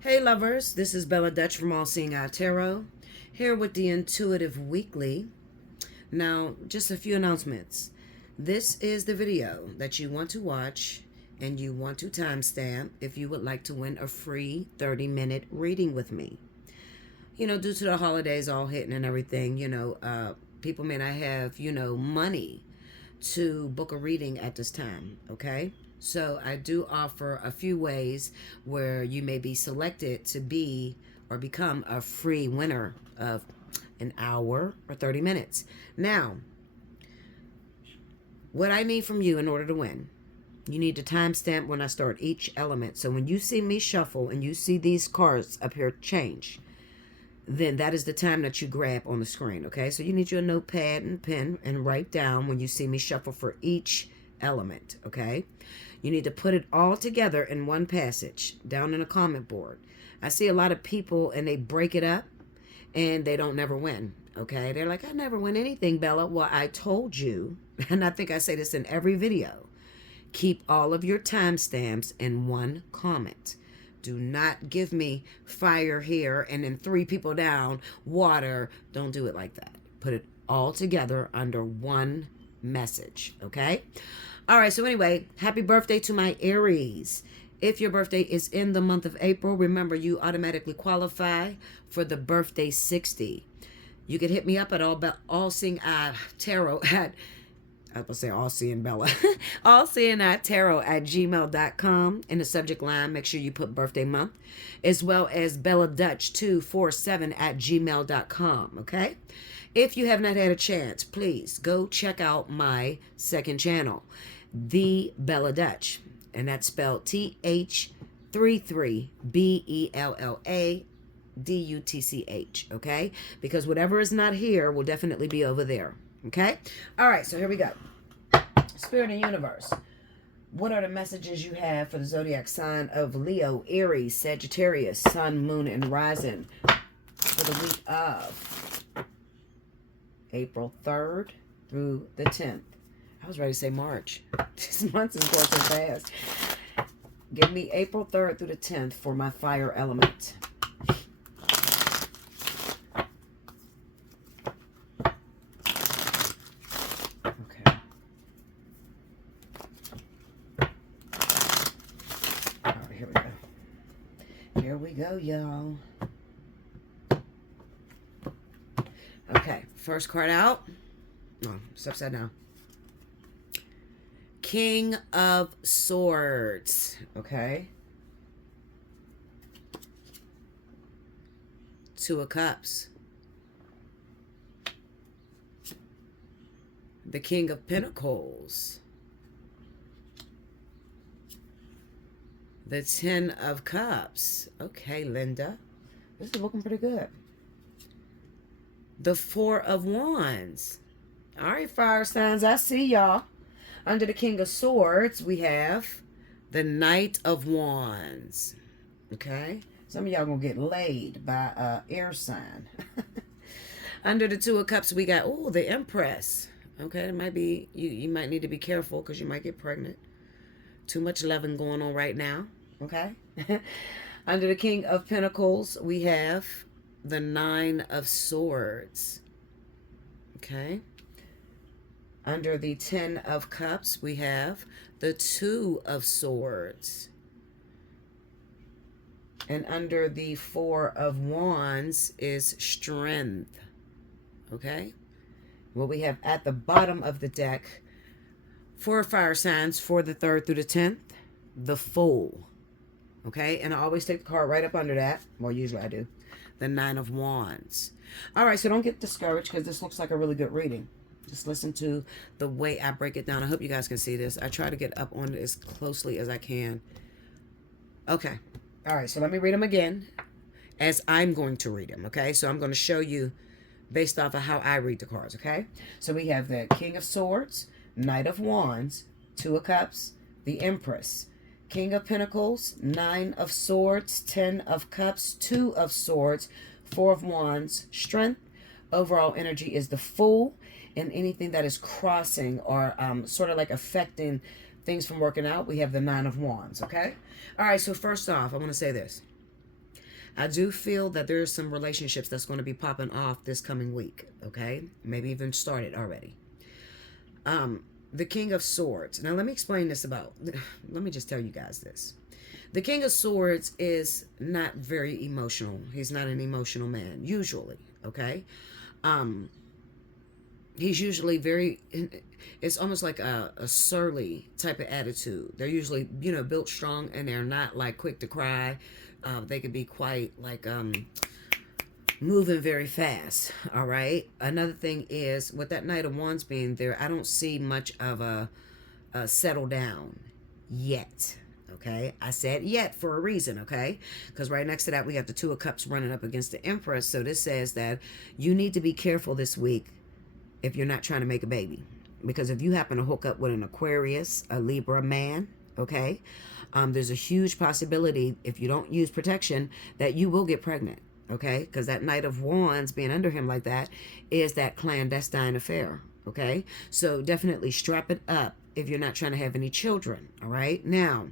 Hey lovers, this is Bella Dutch from Allseeingeyetarot, here with the Intuitive Weekly. Now, just a few announcements. This is the video that you want to watch and you want to timestamp if you would like to win a free 30-minute reading with me. You know, due to the holidays all hitting and everything, people may not have, money to book a reading at this time, okay? So I do offer a few ways where you may be selected to be or become a free winner of an hour or 30 minutes. Now, what I need from you in order to win, you need to timestamp when I start each element. So when you see me shuffle and you see these cards up here change, then that is the time that you grab on the screen, okay? So you need your notepad and pen and write down when you see me shuffle for each element, okay? You need to put it all together in one passage down in a comment board. I see a lot of people and they break it up and they don't never win, okay? They're like, I never win anything, Bella. Well, I told you, and I think I say this in every video, keep all of your timestamps in one comment. Do not give me fire here and then 3 people down, water. Don't do it like that. Put it all together under one message, okay? All right, so anyway, happy birthday to my Aries. If your birthday is in the month of April, remember you automatically qualify for the birthday 60. You can hit me up at Allseeingeyetarot at I was going to say Allseeing Bella. Allseeingeyetarot@gmail.com. In the subject line, make sure you put birthday month, as well as BellaDutch247@gmail.com, okay? If you have not had a chance, please go check out my second channel, The Bella Dutch, and that's spelled TH33BELLADUTCH, okay? Because whatever is not here will definitely be over there. Okay? All right, so here we go. Spirit and Universe. What are the messages you have for the zodiac sign of Leo, Aries, Sagittarius, Sun, Moon, and Rising for the week of April 3rd through the 10th? I was ready to say March. This month is going so fast. Give me April 3rd through the 10th for my fire element. Here we go, y'all. Okay, first card out. Oh, it's upside down. King of Swords. Okay. 2 of Cups. The King of Pentacles. The 10 of Cups. Okay, Linda. This is looking pretty good. The 4 of Wands. All right, fire signs. I see y'all. Under the King of Swords, we have the Knight of Wands. Okay. Some of y'all going to get laid by an air sign. Under the 2 of Cups, we got, oh, the Empress. Okay, it might be, you might need to be careful because you might get pregnant. Too much loving going on right now, okay? Under the King of Pentacles, we have the 9 of Swords, okay? Under the 10 of Cups, we have the 2 of Swords. And under the 4 of Wands is Strength, okay? What we have at the bottom of the deck, 4 fire signs for the 3rd through the 10th, the Fool. Okay, and I always take the card right up under that. Well, usually I do. The 9 of Wands. All right, so don't get discouraged because this looks like a really good reading. Just listen to the way I break it down. I hope you guys can see this. I try to get up on it as closely as I can. Okay. All right, so let me read them again. as I'm going to read them. Okay, so I'm going to show you based off of how I read the cards. Okay, so we have the King of Swords, Knight of Wands, Two of Cups, the Empress, King of Pentacles, Nine of Swords, Ten of Cups, Two of Swords, Four of Wands, Strength. Overall energy is the Fool, and anything that is crossing or sort of like affecting things from working out, we have the Nine of Wands. Okay, all right, so first off, I want to say this. I do feel that there's some relationships that's going to be popping off this coming week. Okay, maybe even started already. The King of Swords. Now, let me explain this about. Let me just tell you guys this. The King of Swords is not very emotional. He's not an emotional man, usually. Okay. He's usually very. It's almost like a surly type of attitude. They're usually, built strong, and they're not like quick to cry. They could be quite like moving very fast. All right. Another thing is with that Knight of Wands being there, I don't see much of a settle down yet. Okay, I said yet for a reason. Okay, because right next to that we have the Two of Cups running up against the Empress. So this says that you need to be careful this week if you're not trying to make a baby, because if you happen to hook up with an Aquarius, a Libra man, okay, there's a huge possibility if you don't use protection that you will get pregnant. Okay, because that Knight of Wands being under him like that is that clandestine affair. Okay, so definitely strap it up if you're not trying to have any children. All right, now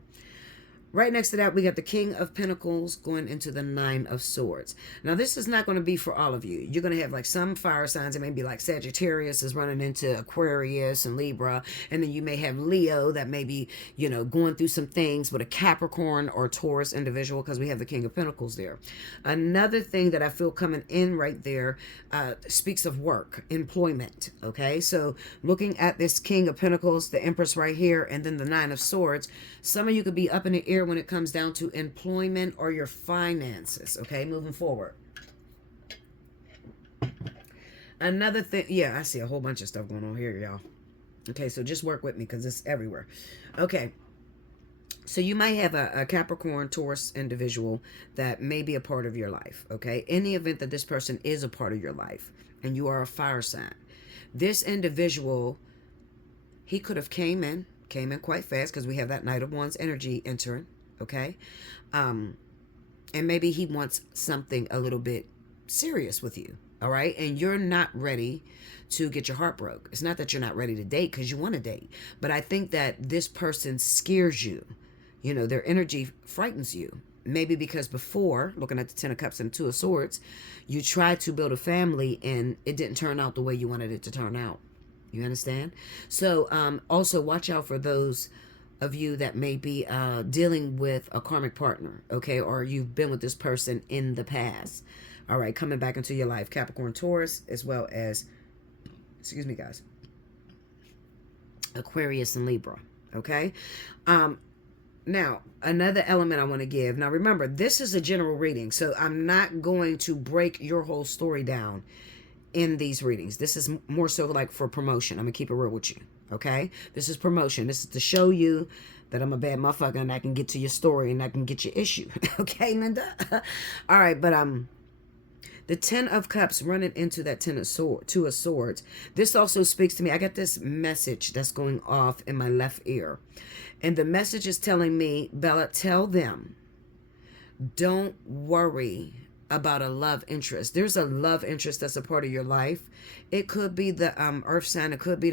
right next to that, we got the King of Pentacles going into the Nine of Swords. Now, this is not going to be for all of you. You're going to have like some fire signs. It may be like Sagittarius is running into Aquarius and Libra. And then you may have Leo that may be, going through some things with a Capricorn or Taurus individual, because we have the King of Pentacles there. Another thing that I feel coming in right there speaks of work, employment. Okay, so looking at this King of Pentacles, the Empress right here, and then the Nine of Swords, some of you could be up in the air when it comes down to employment or your finances. Okay, moving forward. Another thing, yeah, I see a whole bunch of stuff going on here, y'all. Okay, so just work with me because it's everywhere. Okay, so you might have a Capricorn, Taurus individual that may be a part of your life. Okay, in the event that this person is a part of your life and you are a fire sign, this individual, he could have came in quite fast, because we have that Knight of Wands energy entering. Okay, and maybe he wants something a little bit serious with you. All right, and you're not ready to get your heart broke. It's not that you're not ready to date, because you want to date, but I think that this person scares you. Their energy frightens you. Maybe because before, looking at the Ten of Cups and Two of Swords, you tried to build a family and it didn't turn out the way you wanted it to turn out. You understand? So also watch out for those of you that may be dealing with a karmic partner, okay? Or you've been with this person in the past. All right, coming back into your life. Capricorn, Taurus, as well as, excuse me, guys, Aquarius and Libra, okay? Now, another element I want to give. Now, remember, this is a general reading, so I'm not going to break your whole story down in these readings. This is more so like for promotion. I'm gonna keep it real with you. Okay, this is promotion. This is to show you that I'm a bad motherfucker and I can get to your story and I can get your issue. Okay, Linda. All right, but the Ten of Cups running into that Two of Swords. This also speaks to me. I got this message that's going off in my left ear, and the message is telling me, Bella, tell them, don't worry about a love interest. There's a love interest that's a part of your life. It could be the earth sign. It could be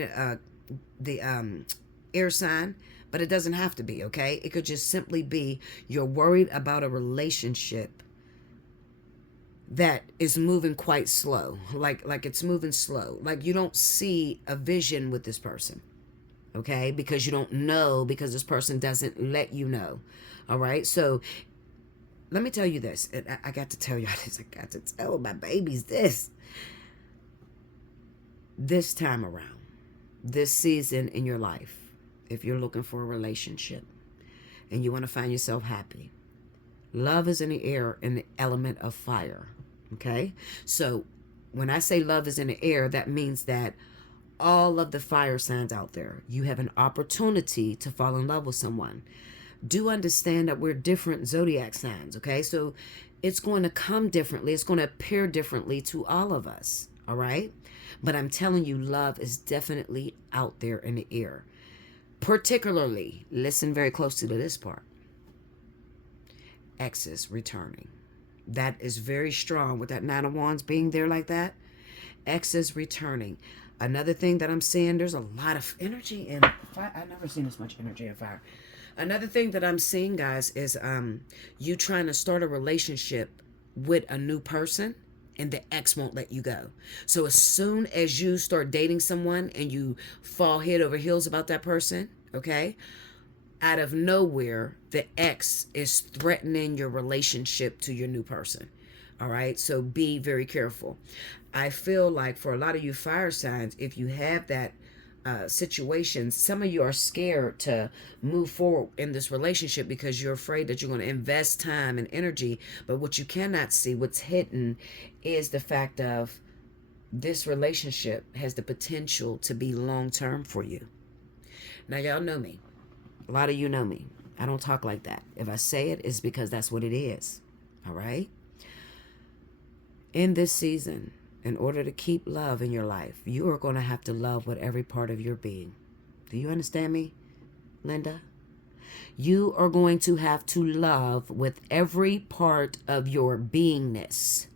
the air sign, but it doesn't have to be. Okay, it could just simply be you're worried about a relationship that is moving quite slow. Like it's moving slow. Like you don't see a vision with this person. Okay, because you don't know, because this person doesn't let you know. All right, so let me tell you this. I got to tell y'all this. I got to tell my babies this. This time around, this season in your life, if you're looking for a relationship and you want to find yourself happy, love is in the air, in the element of fire. Okay? So when I say love is in the air, that means that all of the fire signs out there, you have an opportunity to fall in love with someone. Do understand that we're different zodiac signs, okay? So It's going to come differently. It's going to appear differently to all of us. All right. But I'm telling you, love is definitely out there in the air. Particularly, listen very closely to this part, exes returning. That is very strong with that Nine of Wands being there like that. Exes returning. Another thing that I'm seeing, there's a lot of energy in fire. I've never seen this much energy in fire. Another thing that I'm seeing, guys, is you trying to start a relationship with a new person, and the ex won't let you go. So as soon as you start dating someone and you fall head over heels about that person, okay, out of nowhere, the ex is threatening your relationship to your new person. All right, so be very careful. I feel like for a lot of you fire signs, if you have that situation, some of you are scared to move forward in this relationship because you're afraid that you're going to invest time and energy. But what you cannot see, what's hidden, is the fact of this relationship has the potential to be long term for you. Now, y'all know me. A lot of you know me. I don't talk like that. If I say it, it's because that's what it is. All right? In this season, in order to keep love in your life, you are going to have to love with every part of your being. Do you understand me, Linda? You are going to have to love with every part of your beingness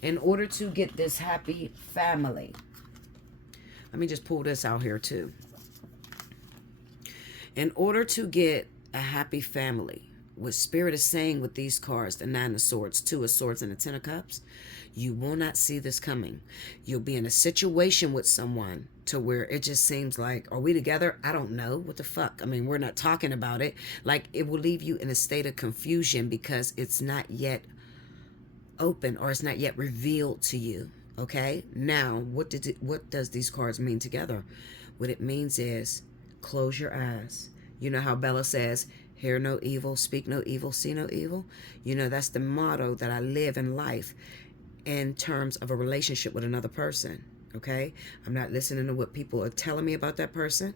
in order to get this happy family. Let me just pull this out here too. In order to get a happy family, what Spirit is saying with these cards, the Nine of Swords, Two of Swords, and the Ten of Cups, you will not see this coming. You'll be in a situation with someone to where it just seems like, are we together? I don't know. What the fuck? I mean, we're not talking about it. Like, it will leave you in a state of confusion because it's not yet open or it's not yet revealed to you. Okay? Now, what does these cards mean together? What it means is close your eyes. You know how Bella says, hear no evil, speak no evil, see no evil? You know, that's the motto that I live in life in terms of a relationship with another person, okay? I'm not listening to what people are telling me about that person.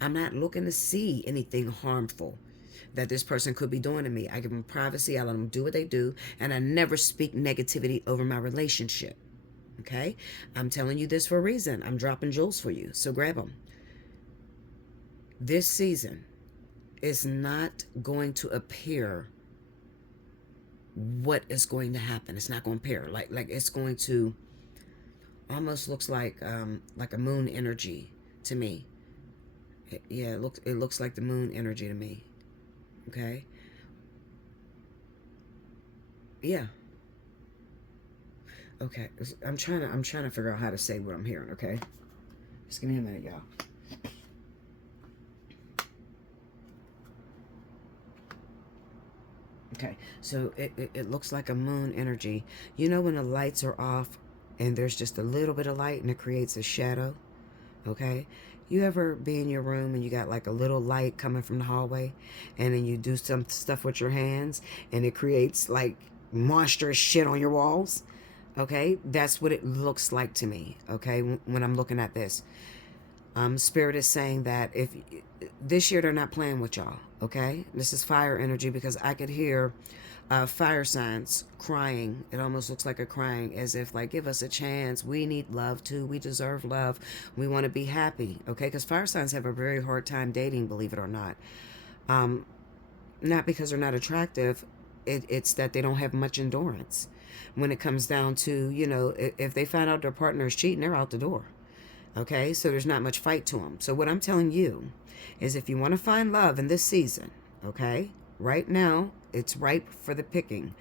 I'm not looking to see anything harmful that this person could be doing to me. I give them privacy. I let them do what they do, and I never speak negativity over my relationship, okay? I'm telling you this for a reason. I'm dropping jewels for you, so grab them. This season is not going to appear what is going to happen. It's not going to appear like it's going to almost looks like a moon energy to me. It looks like the moon energy to me. Okay. Yeah. Okay. I'm trying to figure out how to say what I'm hearing. Okay. Just give me a minute, y'all. Okay, so it looks like a moon energy. You know when the lights are off and there's just a little bit of light and it creates a shadow? Okay? You ever be in your room and you got like a little light coming from the hallway and then you do some stuff with your hands and it creates like monstrous shit on your walls? Okay? That's what it looks like to me, okay, when I'm looking at this. Spirit is saying that if this year they're not playing with y'all, okay? This is fire energy because I could hear fire signs crying. It almost looks like a crying as if like, give us a chance. We need love too. We deserve love. We want to be happy, okay? Because fire signs have a very hard time dating, believe it or not. Not because they're not attractive. It's that they don't have much endurance. When it comes down to, you know, if they find out their partner is cheating, they're out the door. Okay, so there's not much fight to them. So what I'm telling you is if you want to find love in this season, okay, right now, it's ripe for the picking.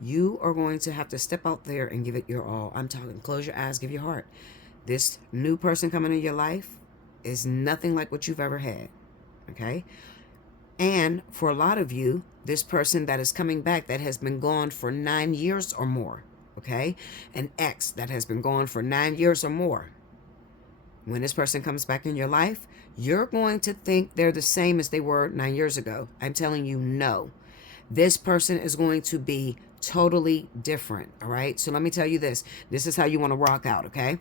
You are going to have to step out there and give it your all. I'm talking close your eyes, give your heart. This new person coming in your life is nothing like what you've ever had, okay? And for a lot of you, this person that is coming back that has been gone for 9 years or more, okay? An ex that has been gone for 9 years or more. When this person comes back in your life, you're going to think they're the same as they were 9 years ago. I'm telling you, no. This person is going to be totally different, all right? So let me tell you this. This is how you want to rock out, okay?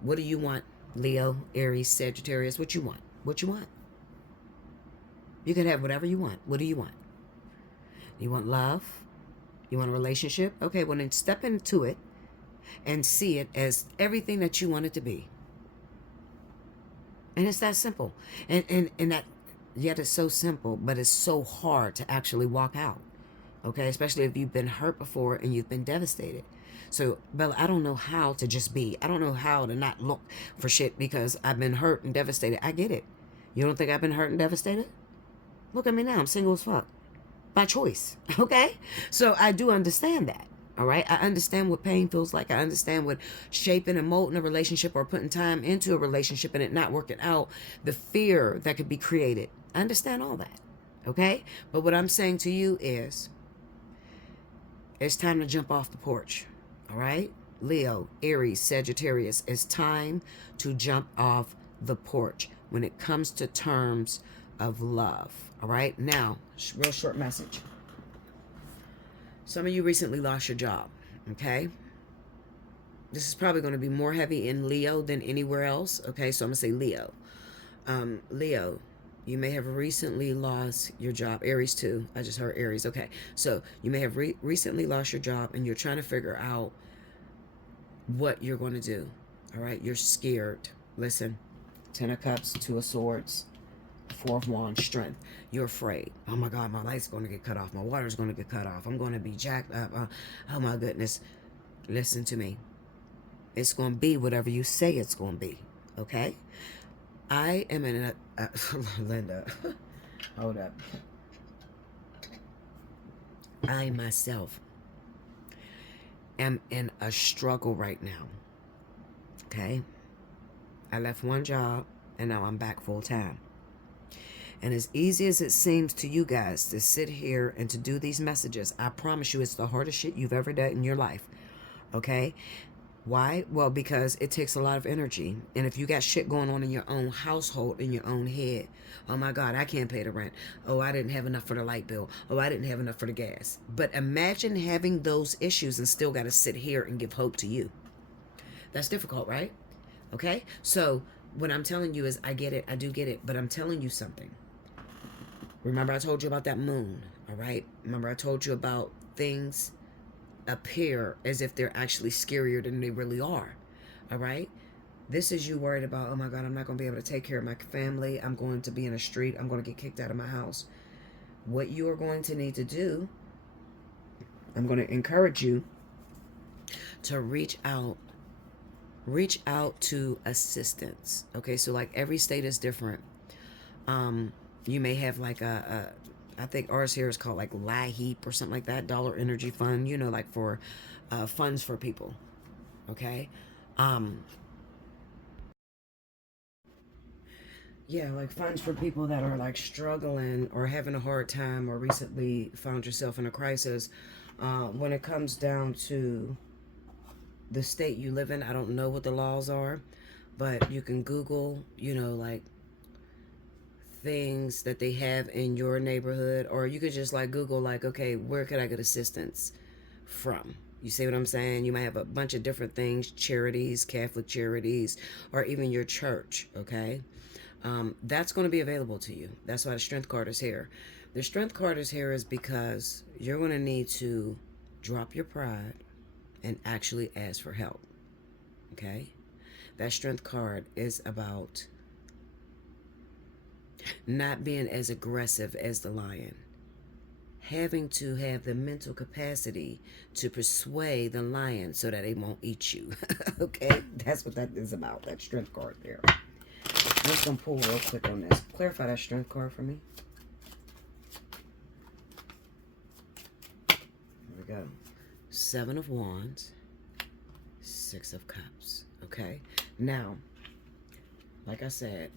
What do you want, Leo, Aries, Sagittarius? What you want? What you want? You can have whatever you want. What do you want? You want love? You want a relationship? Okay, well then step into it and see it as everything that you want it to be. And it's that simple. And that, yet it's so simple, but it's so hard to actually walk out. Okay, especially if you've been hurt before and you've been devastated. So, Bella, I don't know how to just be. I don't know how to not look for shit because I've been hurt and devastated. I get it. You don't think I've been hurt and devastated? Look at me now. I'm single as fuck. By choice. Okay? So I do understand that. All right? I understand what pain feels like. I understand what shaping and molding a relationship or putting time into a relationship and it not working out, the fear that could be created. I understand all that. Okay? But what I'm saying to you is, it's time to jump off the porch. All right? Leo, Aries, Sagittarius, it's time to jump off the porch when it comes to terms of love. All right? Now, real short message. Some of you recently lost your job. Okay? This is probably going to be more heavy in Leo than anywhere else. Okay? So I'm going to say Leo. Leo, you may have recently lost your job. Aries too. I just heard Aries. Okay. So you may have recently lost your job and you're trying to figure out what you're going to do. All right. You're scared. Listen. 10 of Cups, 2 of Swords, 4 of Wands, Strength. You're afraid. Oh my God, my light's going to get cut off. My water's going to get cut off. I'm going to be jacked up. Oh my goodness. Listen to me. It's going to be whatever you say it's going to be. Okay? I am in a Linda, hold up. I myself am in a struggle right now. Okay? I left one job and now I'm back full time. And as easy as it seems to you guys to sit here and to do these messages, I promise you it's the hardest shit you've ever done in your life. Okay? Why? Well, because it takes a lot of energy. And if you got shit going on in your own household, in your own head, oh my God, I can't pay the rent. Oh, I didn't have enough for the light bill. Oh, I didn't have enough for the gas. But imagine having those issues and still got to sit here and give hope to you. That's difficult, right? Okay? So what I'm telling you is I get it. I do get it. But I'm telling you something. Remember I told you about that moon, all right? Remember I told you about things appear as if they're actually scarier than they really are. All right? This is you worried about, oh my God, I'm not going to be able to take care of my family. I'm going to be in the street. I'm going to get kicked out of my house. What you are going to need to do, I'm going to encourage you to reach out to assistance. Okay? So like every state is different. You may have like I think ours here is called like LIHEAP or something like that, Dollar Energy Fund, you know, like for funds for people. Okay? Yeah, like funds for people that are like struggling or having a hard time or recently found yourself in a crisis. When it comes down to the state you live in, I don't know what the laws are, but you can Google, you know, like things that they have in your neighborhood, or you could just like Google like, okay, where could I get assistance from? You see what I'm saying? You might have a bunch of different things, charities, Catholic charities, or even your church. Okay? That's going to be available to you. That's why the strength card is here. The strength card is here is because you're going to need to drop your pride and actually ask for help. Okay? That strength card is about not being as aggressive as the lion, having to have the mental capacity to persuade the lion so that they won't eat you. Okay, that's what that is about, that strength card there. I'm just gonna pull real quick on this. Clarify that strength card for me. Here we go. 7 of Wands, 6 of Cups. Okay, now like I said,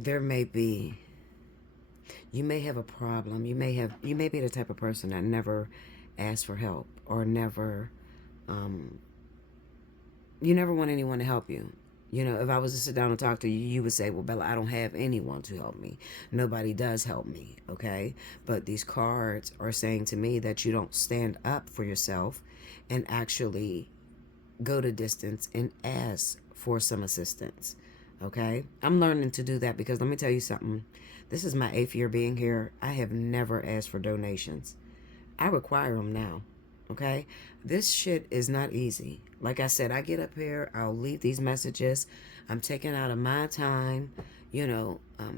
there may be, you may have a problem. You may be the type of person that never asks for help or never, you never want anyone to help you. You know, if I was to sit down and talk to you, you would say, well, Bella, I don't have anyone to help me. Nobody does help me, okay? But these cards are saying to me that you don't stand up for yourself and actually go the distance and ask for some assistance. Okay, I'm learning to do that because let me tell you something. This is my 8th year being here. I have never asked for donations. I require them now. Okay? This shit is not easy. Like I said, I get up here, I'll leave these messages. I'm taking out of my time,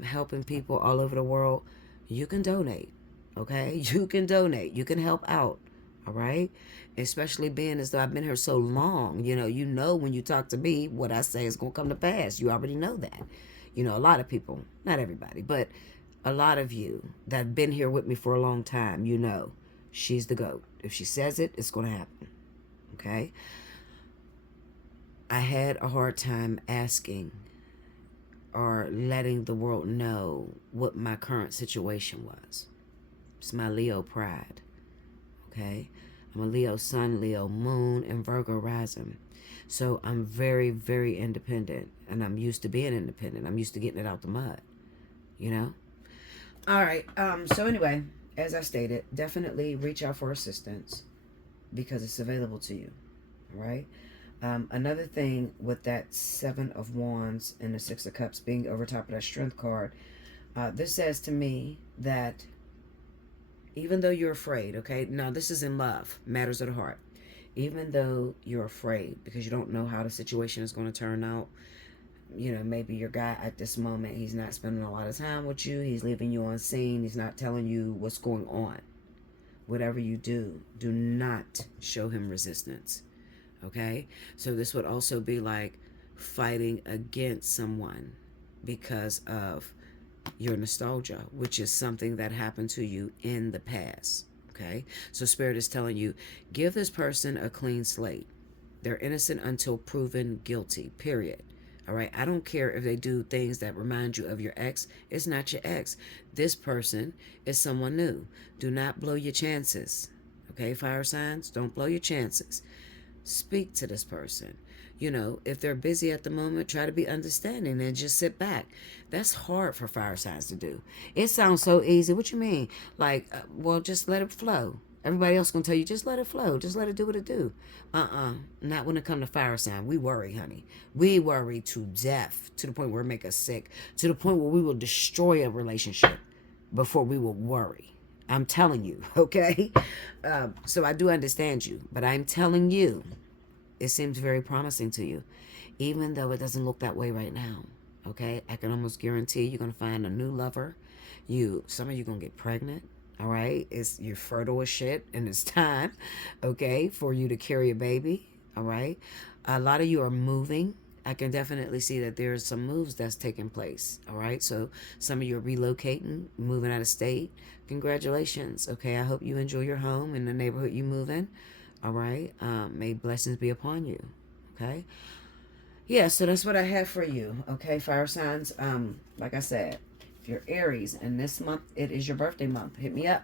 helping people all over the world. You can donate. Okay? You can donate. You can help out. All right? Especially being as though I've been here so long. You know when you talk to me, what I say is going to come to pass. You already know that. A lot of people, not everybody, but a lot of you that have been here with me for a long time, she's the GOAT. If she says it, it's going to happen. Okay? I had a hard time asking or letting the world know what my current situation was. It's my Leo pride. Okay? I'm a Leo sun, Leo moon, and Virgo rising. So I'm very, very independent. And I'm used to being independent. I'm used to getting it out the mud. All right. So anyway, as I stated, definitely reach out for assistance because it's available to you. All right. Another thing with that Seven of Wands and the Six of Cups being over top of that Strength card, this says to me that even though you're afraid, okay, now this is in love, matters of the heart. Even though you're afraid because you don't know how the situation is going to turn out, maybe your guy at this moment, he's not spending a lot of time with you. He's leaving you on scene. He's not telling you what's going on. Whatever you do not show him resistance. Okay? So this would also be like fighting against someone because of your nostalgia, which is something that happened to you in the past. Okay? So Spirit is telling you, give this person a clean slate. They're innocent until proven guilty, period. All right? I don't care if they do things that remind you of your ex. It's not your ex. This person is someone new. Do not blow your chances. Okay, fire signs? Don't blow your chances. Speak to this person. If they're busy at the moment, try to be understanding and just sit back. That's hard for fire signs to do. It sounds so easy. What you mean? Like, well, just let it flow. Everybody else gonna tell you, just let it flow. Just let it do what it do. Not when it come to fire sign. We worry, honey. We worry to death, to the point where it make us sick, to the point where we will destroy a relationship before we will worry. I'm telling you, okay? So I do understand you, but I'm telling you, it seems very promising to you, even though it doesn't look that way right now. Okay, I can almost guarantee you're gonna find a new lover. Some of you gonna get pregnant. All right, you're fertile as shit, and it's time, okay, for you to carry a baby. All right, a lot of you are moving. I can definitely see that there's some moves that's taking place. All right, so some of you are relocating, moving out of state. Congratulations. Okay, I hope you enjoy your home in the neighborhood you move in. All right. May blessings be upon you. Okay. Yeah, so that's what I have for you. Okay, fire signs. Like I said, if you're Aries and this month it is your birthday month, hit me up.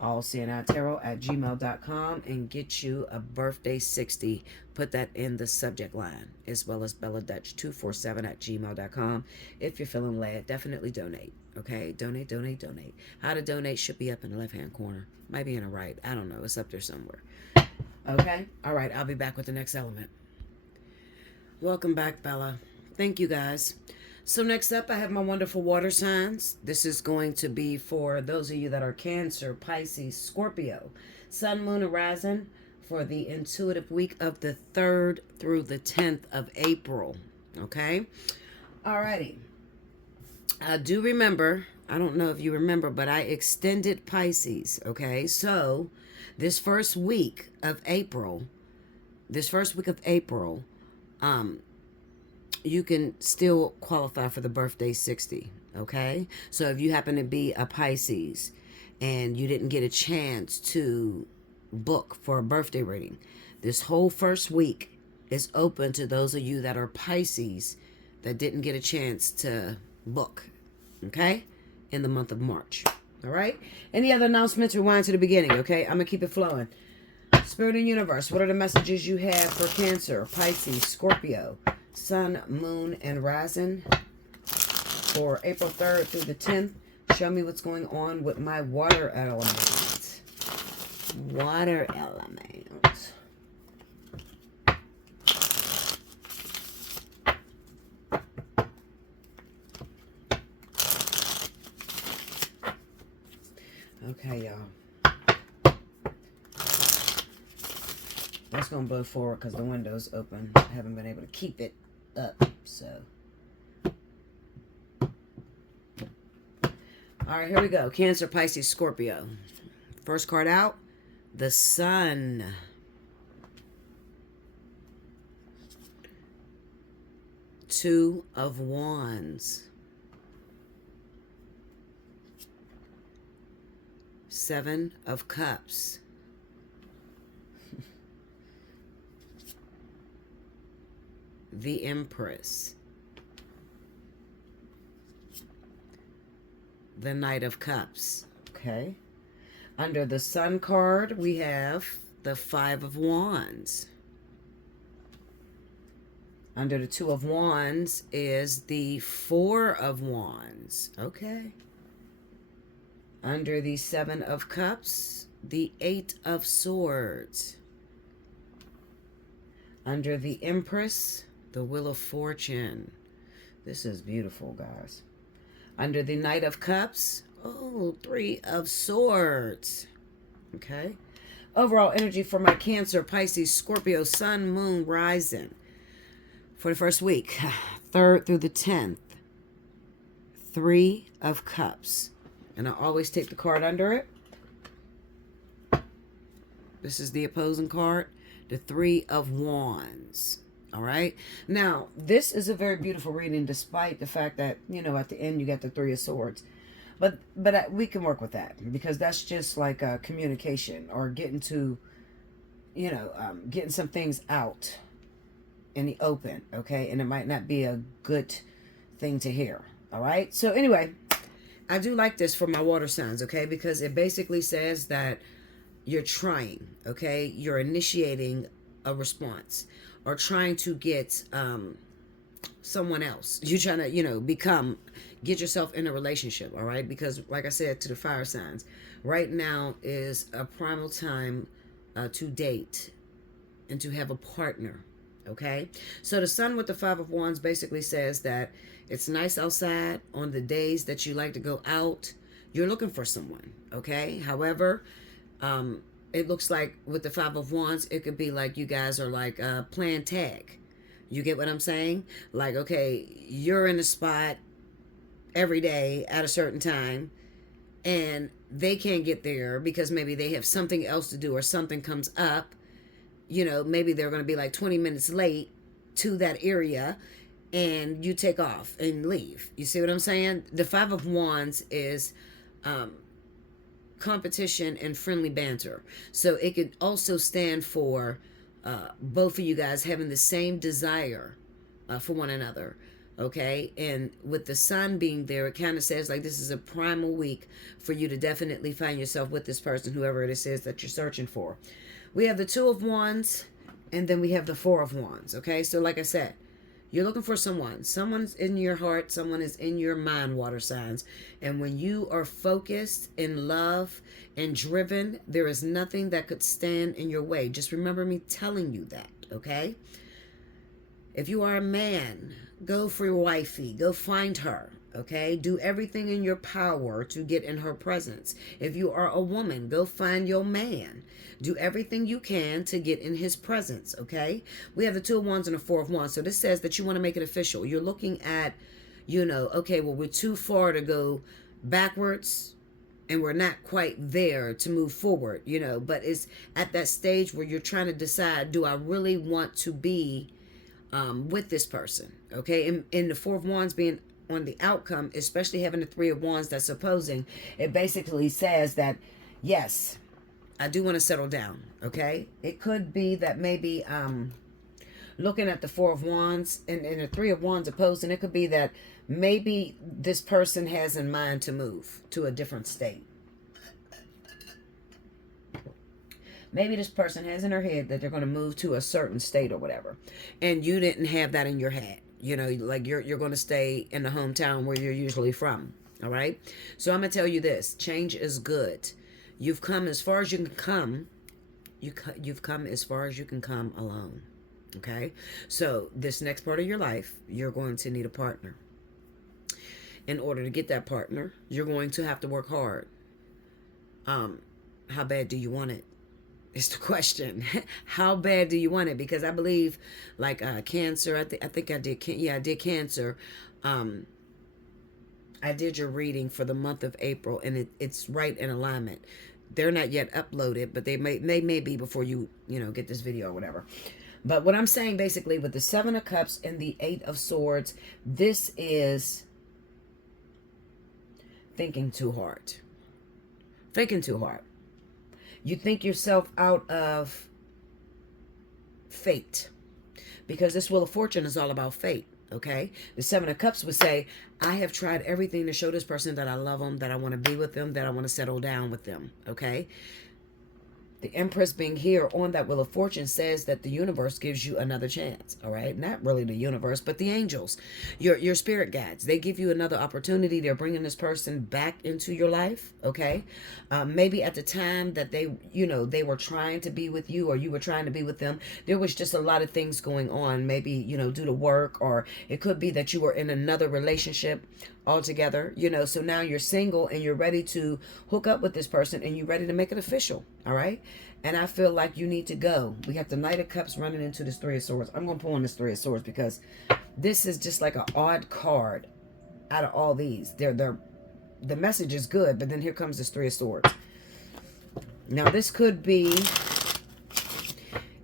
Allseeingeyetarot@gmail.com and get you a birthday 60. Put that in the subject line, as well as Bella Dutch 247@gmail.com. If you're feeling led, definitely donate. Okay, donate. How to donate should be up in the left-hand corner. Might be in the right. I don't know. It's up there somewhere. Okay? All right, I'll be back with the next element. Welcome back, Bella. Thank you, guys. So next up, I have my wonderful water signs. This is going to be for those of you that are Cancer, Pisces, Scorpio, Sun, Moon, and Rising for the intuitive week of the 3rd through the 10th of April. Okay? Alrighty. I do remember, I don't know if you remember, but I extended Pisces. Okay? So this first week of April, you can still qualify for the birthday 60, okay? So if you happen to be a Pisces and you didn't get a chance to book for a birthday reading, this whole first week is open to those of you that are Pisces that didn't get a chance to book, okay? In the month of March, all right? Any other announcements? Rewind to the beginning, okay? I'm going to keep it flowing. Spirit and Universe, what are the messages you have for Cancer, Pisces, Scorpio, Sun, Moon, and Rising for April 3rd through the 10th? Show me what's going on with my water element. Water element. Okay, y'all. That's going to blow forward because the window's open. I haven't been able to keep it up, so. All right, here we go. Cancer, Pisces, Scorpio. First card out, the Sun. Two of Wands. Seven of Cups. The Empress. The Knight of Cups. Okay. Under the Sun card, we have the Five of Wands. Under the Two of Wands is the Four of Wands. Okay. Under the Seven of Cups, the Eight of Swords. Under the Empress, the Wheel of Fortune. This is beautiful, guys. Under the Knight of Cups, oh, Three of Swords. Okay. Overall energy for my Cancer, Pisces, Scorpio, Sun, Moon, Rising. For the first week, 3rd through the 10th. Three of Cups. And I always take the card under it. This is the opposing card. The Three of Wands. All right. Now, this is a very beautiful reading, despite the fact that, you know, at the end you got the Three of Swords. But we can work with that, because that's just like a communication, or getting to, you know, getting some things out in the open. Okay. And it might not be a good thing to hear. All right. So anyway, I do like this for my water signs. Okay. Because it basically says that you're trying. Okay. You're initiating a response, or trying to get someone else. You're trying to, you know, get yourself in a relationship. All right. Because like I said to the fire signs, right now is a primal time to date and to have a partner. Okay. So the Sun with the Five of Wands basically says that it's nice outside on the days that you like to go out. You're looking for someone. Okay. However, it looks like with the Five of Wands, it could be like you guys are like playing tag. You get what I'm saying? Like, okay, you're in a spot every day at a certain time, and they can't get there because maybe they have something else to do, or something comes up. You know, maybe they're going to be like 20 minutes late to that area, and you take off and leave. You see what I'm saying? The Five of Wands is competition and friendly banter. So it could also stand for both of you guys having the same desire for one another. Okay. And with the Sun being there, it kind of says like this is a primal week for you to definitely find yourself with this person, whoever it is that you're searching for. We have the Two of Wands, and then we have the Four of Wands. Okay. So like I said, you're looking for someone. Someone's in your heart. Someone is in your mind, water signs. And when you are focused, in love, and driven, there is nothing that could stand in your way. Just remember me telling you that, okay? If you are a man, go for your wifey. Go find her, okay? Do everything in your power to get in her presence. If you are a woman, go find your man. Do everything you can to get in his presence, okay? We have the Two of Wands and the Four of Wands. So this says that you want to make it official. You're looking at, you know, okay, well, we're too far to go backwards, and we're not quite there to move forward, you know, but it's at that stage where you're trying to decide, do I really want to be with this person, okay? And the Four of Wands being on the outcome, especially having the Three of Wands that's opposing, it basically says that, yes, I do want to settle down, okay? It could be that maybe looking at the Four of Wands and the Three of Wands opposed, and it could be that maybe this person has in mind to move to a different state. Maybe this person has in her head that they're going to move to a certain state or whatever, and you didn't have that in your head. You know, like you're going to stay in the hometown where you're usually from, all right? So I'm going to tell you this. Change is good. You've come as far as you can come. You've come as far as you can come alone. Okay? So this next part of your life, you're going to need a partner. In order to get that partner, you're going to have to work hard. How bad do you want it? It's the question. How bad do you want it? Because I believe, like Cancer. I think I did. Yeah, I did Cancer. Um, I did your reading for the month of April, and it's right in alignment. They're not yet uploaded, but they may be before you get this video or whatever. But what I'm saying basically with the Seven of Cups and the Eight of Swords, this is thinking too hard. Thinking too hard. You think yourself out of fate, because this Wheel of Fortune is all about fate. Okay, the Seven of Cups would say, I have tried everything to show this person that I love them, that I want to be with them, that I want to settle down with them. Okay, the Empress being here on that Wheel of Fortune says that the universe gives you another chance. All right, not really the universe, but the angels, your spirit guides. They give you another opportunity. They're bringing this person back into your life. Okay, maybe at the time that they were trying to be with you, or you were trying to be with them, there was just a lot of things going on. Maybe due to work, or it could be that you were in another relationship altogether. So now you're single and you're ready to hook up with this person, and you're ready to make it official. All right. And I feel like you need to go. We got the Knight of Cups running into this Three of Swords. I'm going to pull on this Three of Swords because this is just like an odd card out of all these. The message is good, but then here comes this Three of Swords. Now this could be,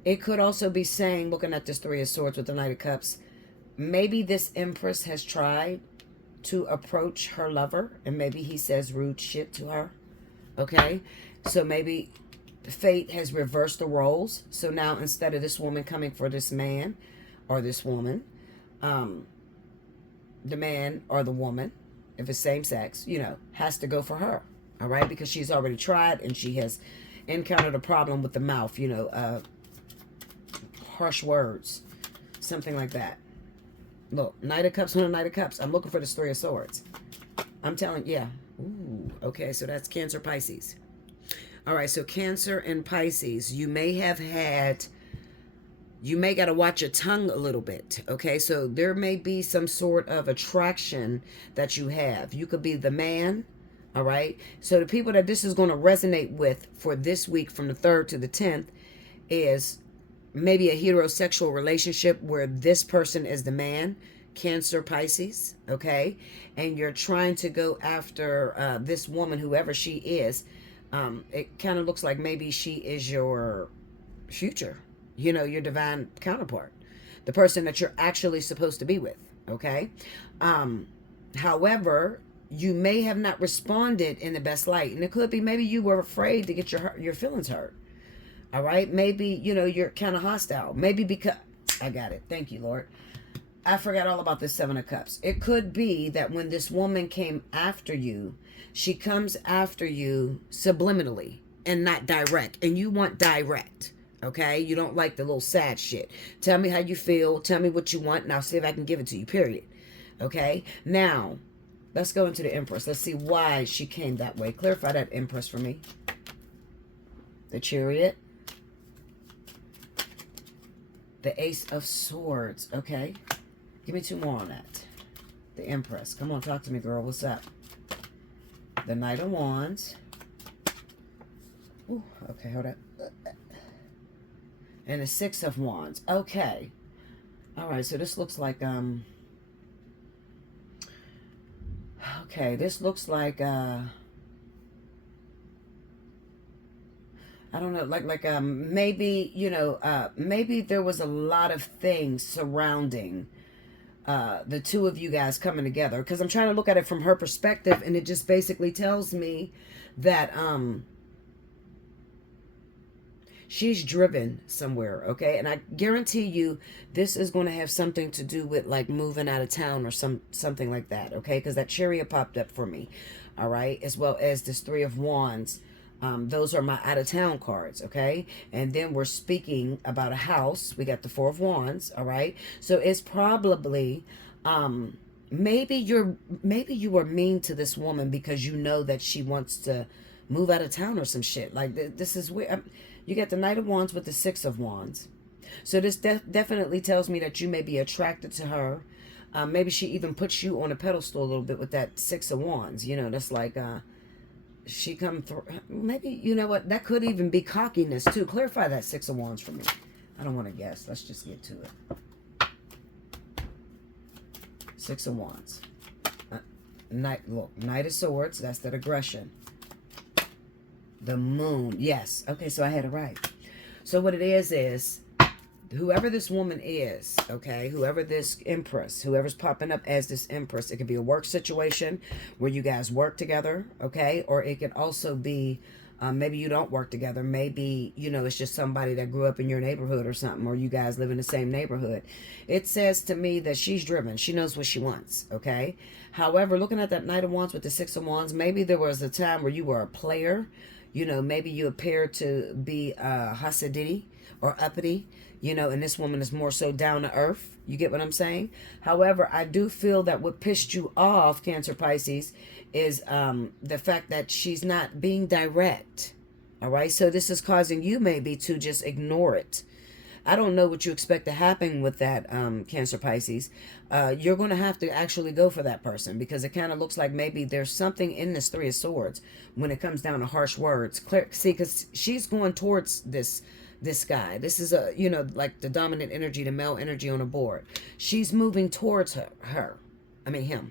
it could also be saying, looking at this Three of Swords with the Knight of Cups, maybe this Empress has tried to approach her lover, and maybe he says rude shit to her. Okay, so maybe fate has reversed the roles. So now instead of this woman coming for this man or this woman, the man or the woman, if it's same sex, has to go for her. All right, because she's already tried and she has encountered a problem with the mouth, harsh words, something like that. Look, Knight of Cups on a Knight of Cups. I'm looking for this Three of Swords. I'm telling, yeah. Ooh, okay, so that's Cancer, Pisces. All right, so Cancer and Pisces, you may got to watch your tongue a little bit, okay? So there may be some sort of attraction that you have. You could be the man, all right? So the people that this is going to resonate with for this week from the 3rd to the 10th is maybe a heterosexual relationship where this person is the man, Cancer, Pisces, okay? And you're trying to go after this woman, whoever she is. It kind of looks like maybe she is your future, your divine counterpart, the person that you're actually supposed to be with, okay? However, you may have not responded in the best light, and it could be maybe you were afraid to get your feelings hurt. All right, maybe you're kind of hostile, maybe because I got it. Thank you, Lord. I forgot all about the Seven of Cups. It could be that when this woman came after you, she comes after you subliminally and not direct. And you want direct, okay? You don't like the little sad shit. Tell me how you feel. Tell me what you want, and I'll see if I can give it to you, period. Okay? Now, let's go into the Empress. Let's see why she came that way. Clarify that Empress for me. The Chariot. The Ace of Swords. Okay. Give me 2 more on that. The Empress. Come on, talk to me, girl. What's up? The Knight of Wands. Ooh, okay, hold up. And the Six of Wands. Okay. All right, so this looks like, okay, this looks like, I don't know, like maybe, maybe there was a lot of things surrounding the two of you guys coming together, because I'm trying to look at it from her perspective, and it just basically tells me that she's driven somewhere, okay? And I guarantee you this is going to have something to do with like moving out of town or something like that, okay? Because that Chariot popped up for me, all right? As well as this Three of Wands. Those are my out-of-town cards, okay? And then we're speaking about a house. We got the Four of Wands, all right? So it's probably, maybe you were mean to this woman because you know that she wants to move out of town or some shit. Like, this is weird. You got the Knight of Wands with the Six of Wands. So this definitely tells me that you may be attracted to her. Maybe she even puts you on a pedestal a little bit with that Six of Wands. That's like, she come through. Maybe, you know what, that could even be cockiness too. Clarify that Six of Wands for me. I don't want to guess. Let's just get to it. Six of Wands. Knight of Swords. That's that aggression. The Moon. Yes. Okay, so I had it right. So what it is whoever this woman is, okay, whoever this Empress, whoever's popping up as this Empress, it could be a work situation where you guys work together, okay, or it could also be maybe you don't work together. Maybe, you know, it's just somebody that grew up in your neighborhood or something, or you guys live in the same neighborhood. It says to me that she's driven. She knows what she wants, okay? However, looking at that Knight of Wands with the Six of Wands, maybe there was a time where you were a player. You know, maybe you appear to be Hasidini or uppity, you know, and this woman is more so down to earth. You get what I'm saying? However, I do feel that what pissed you off, Cancer Pisces, is the fact that she's not being direct. All right? So this is causing you maybe to just ignore it. I don't know what you expect to happen with that, Cancer Pisces. You're going to have to actually go for that person, because it kind of looks like maybe there's something in this Three of Swords when it comes down to harsh words. See, because she's going towards this guy. This is a, you know, like the dominant energy, the male energy on the board. She's moving towards him.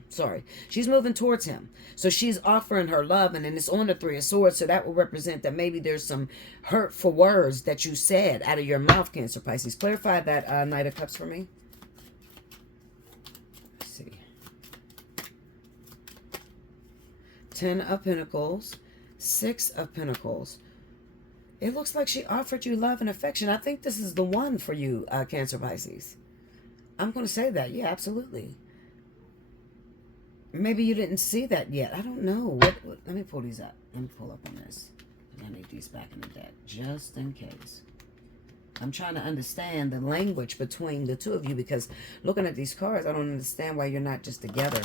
Sorry. She's moving towards him. So she's offering her love, and then it's on the Three of Swords. So that will represent that maybe there's some hurtful words that you said out of your mouth, Cancer Pisces. Clarify that Knight of Cups for me. Let's see. 10 of Pentacles. 6 of Pentacles. It looks like she offered you love and affection. I think this is the one for you, Cancer Pisces. I'm going to say that. Yeah, absolutely. Maybe you didn't see that yet. I don't know. Let me pull these up. Let me pull up on this. I need these back in the deck, just in case. I'm trying to understand the language between the two of you, because looking at these cards, I don't understand why you're not just together.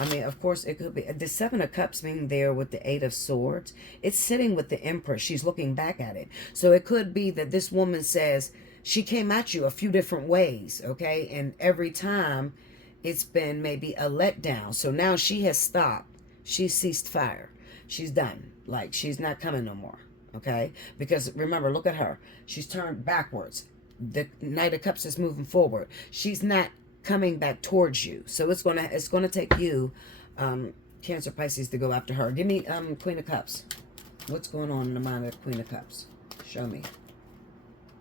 I mean, of course, it could be the Seven of Cups being there with the Eight of Swords. It's sitting with the Empress. She's looking back at it. So it could be that this woman says she came at you a few different ways, okay? And every time it's been maybe a letdown. So now she has stopped. She's ceased fire. She's done. Like, she's not coming no more, okay? Because remember, look at her. She's turned backwards. The Knight of Cups is moving forward. She's not coming back towards you. So it's gonna take you, Cancer Pisces, to go after her. Give me Queen of Cups. What's going on in the mind of the Queen of Cups? Show me.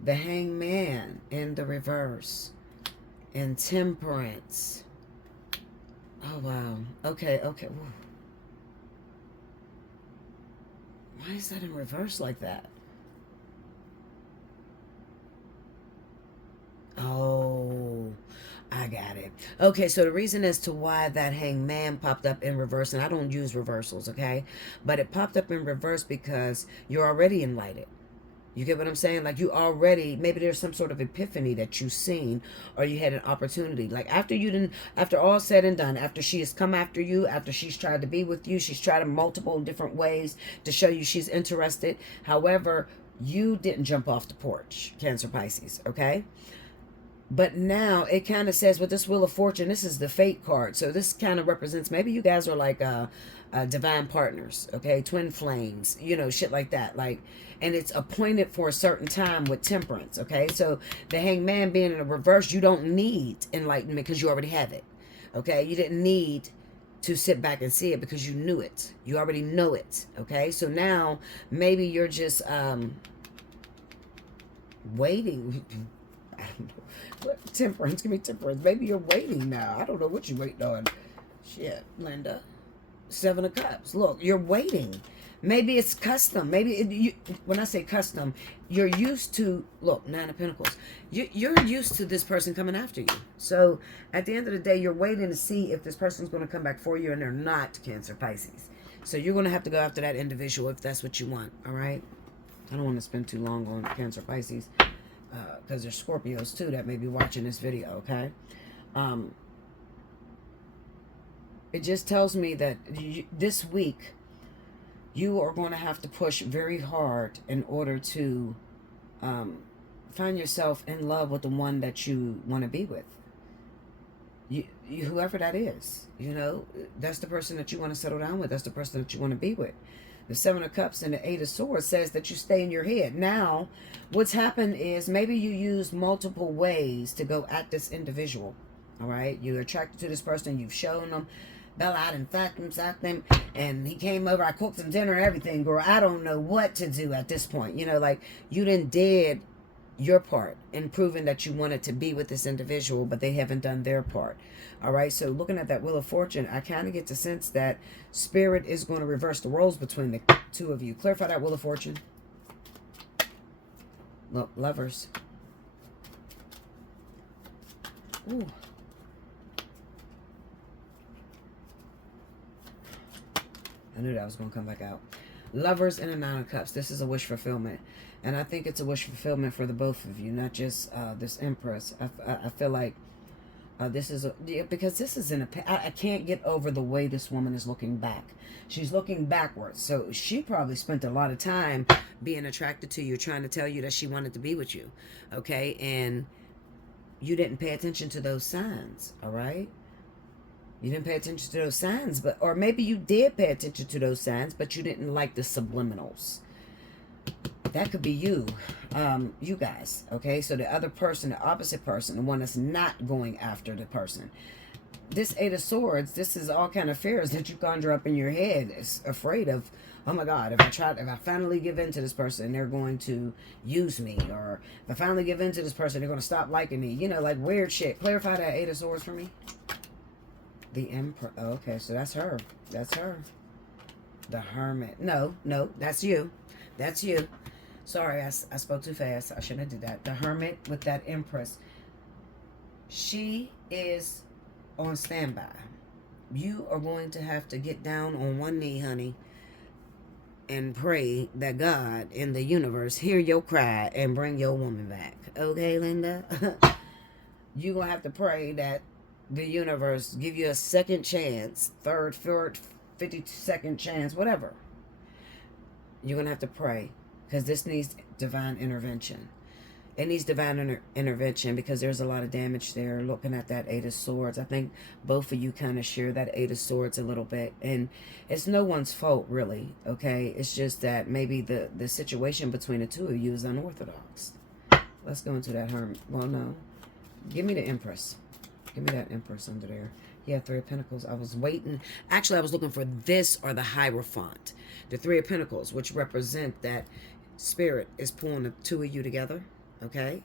The Hangman in the reverse. And Temperance. Oh, wow. Okay. Woo. Why is that in reverse like that? Oh, I got it. Okay, so the reason as to why that Hangman popped up in reverse, and I don't use reversals, okay? But it popped up in reverse because you're already enlightened. You get what I'm saying? Like, you already, maybe there's some sort of epiphany that you've seen, or you had an opportunity. Like, after all said and done, after she has come after you, after she's tried to be with you, she's tried in multiple different ways to show you she's interested. However, you didn't jump off the porch, Cancer Pisces, okay? But now it kind of says with this Wheel of Fortune, this is the Fate card. So this kind of represents, maybe you guys are like divine partners, okay? Twin flames, you know, shit like that. Like, and it's appointed for a certain time with Temperance, okay? So the Hangman being in a reverse, you don't need enlightenment because you already have it, okay? You didn't need to sit back and see it because you knew it. You already know it, okay? So now maybe you're just waiting. I don't know. What? Temperance, give me Temperance. Maybe you're waiting now. I don't know what you're waiting on. Shit, Linda. Seven of Cups. Look, you're waiting. Maybe it's custom. Maybe when I say custom, you're used to, look, Nine of Pentacles. You're used to this person coming after you. So at the end of the day, you're waiting to see if this person's going to come back for you, and they're not, Cancer Pisces. So you're going to have to go after that individual if that's what you want, all right? I don't want to spend too long on Cancer Pisces because there's Scorpios too that may be watching this video, okay? It just tells me that this week, you are going to have to push very hard in order to find yourself in love with the one that you want to be with. Whoever that is, you know, that's the person that you want to settle down with. That's the person that you want to be with. The Seven of Cups and the Eight of Swords says that you stay in your head. Now, what's happened is maybe you use multiple ways to go at this individual. All right? You're attracted to this person. You've shown them. Bella, I done fucked him, and he came over. I cooked him dinner and everything. Girl, I don't know what to do at this point. You know, like, you done did your part in proving that you wanted to be with this individual, but they haven't done their part. All right, so looking at that Wheel of Fortune, I kind of get the sense that Spirit is going to reverse the roles between the two of you. Clarify that Wheel of Fortune. Look, Lovers. Ooh. I knew that was going to come back out. Lovers and a Nine of Cups. This is a wish fulfillment. And I think it's a wish fulfillment for the both of you, not just this Empress. I feel like this is because this is I can't get over the way this woman is looking back. She's looking backwards. So she probably spent a lot of time being attracted to you, trying to tell you that she wanted to be with you. Okay? And you didn't pay attention to those signs. All right? You didn't pay attention to those signs, or maybe you did pay attention to those signs, but you didn't like the subliminals. That could be you, you guys, okay? So the other person, the opposite person, the one that's not going after the person. This Eight of Swords, this is all kind of fears that you conjure up in your head. It's afraid of, oh my God, if I finally give in to this person, they're going to use me. Or if I finally give in to this person, they're going to stop liking me. You know, like weird shit. Clarify that Eight of Swords for me. The Emperor. Oh, okay, so that's her. That's her. The Hermit. No, that's you. That's you. Sorry, I spoke too fast. I shouldn't have did that. The Hermit with that Empress. She is on standby. You are going to have to get down on one knee, honey, and pray that God in the universe hear your cry and bring your woman back. Okay, Linda? You're going to have to pray that the universe give you a second chance, third, 52nd chance, whatever. You're going to have to pray. Because this needs divine intervention. It needs divine intervention because there's a lot of damage there. Looking at that Eight of Swords, I think both of you kind of share that Eight of Swords a little bit. And it's no one's fault, really, okay? It's just that maybe the situation between the two of you is unorthodox. Let's go into that Hermit. Well, no. Give me the Empress. Give me that Empress under there. Yeah, Three of Pentacles. I was waiting. Actually, I was looking for this or the Hierophant. The Three of Pentacles, which represent that Spirit is pulling the two of you together, okay?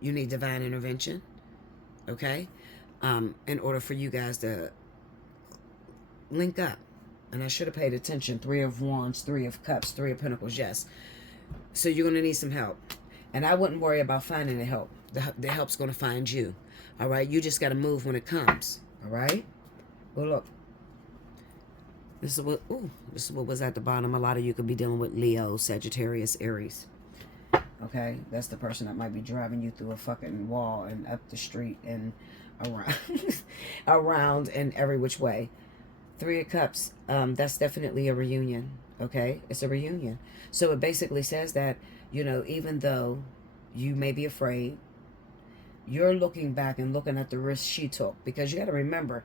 You need divine intervention, okay? In order for you guys to link up. And I should have paid attention. Three of Wands, Three of Cups, Three of Pentacles, yes. So you're going to need some help. And I wouldn't worry about finding the help. The help's going to find you, all right? You just got to move when it comes, all right? Well, look. This is what was at the bottom. A lot of you could be dealing with Leo, Sagittarius, Aries. Okay? That's the person that might be driving you through a fucking wall and up the street and around, around and every which way. Three of Cups. That's definitely a reunion. Okay? It's a reunion. So it basically says that, you know, even though you may be afraid, you're looking back and looking at the risk she took. Because you got to remember,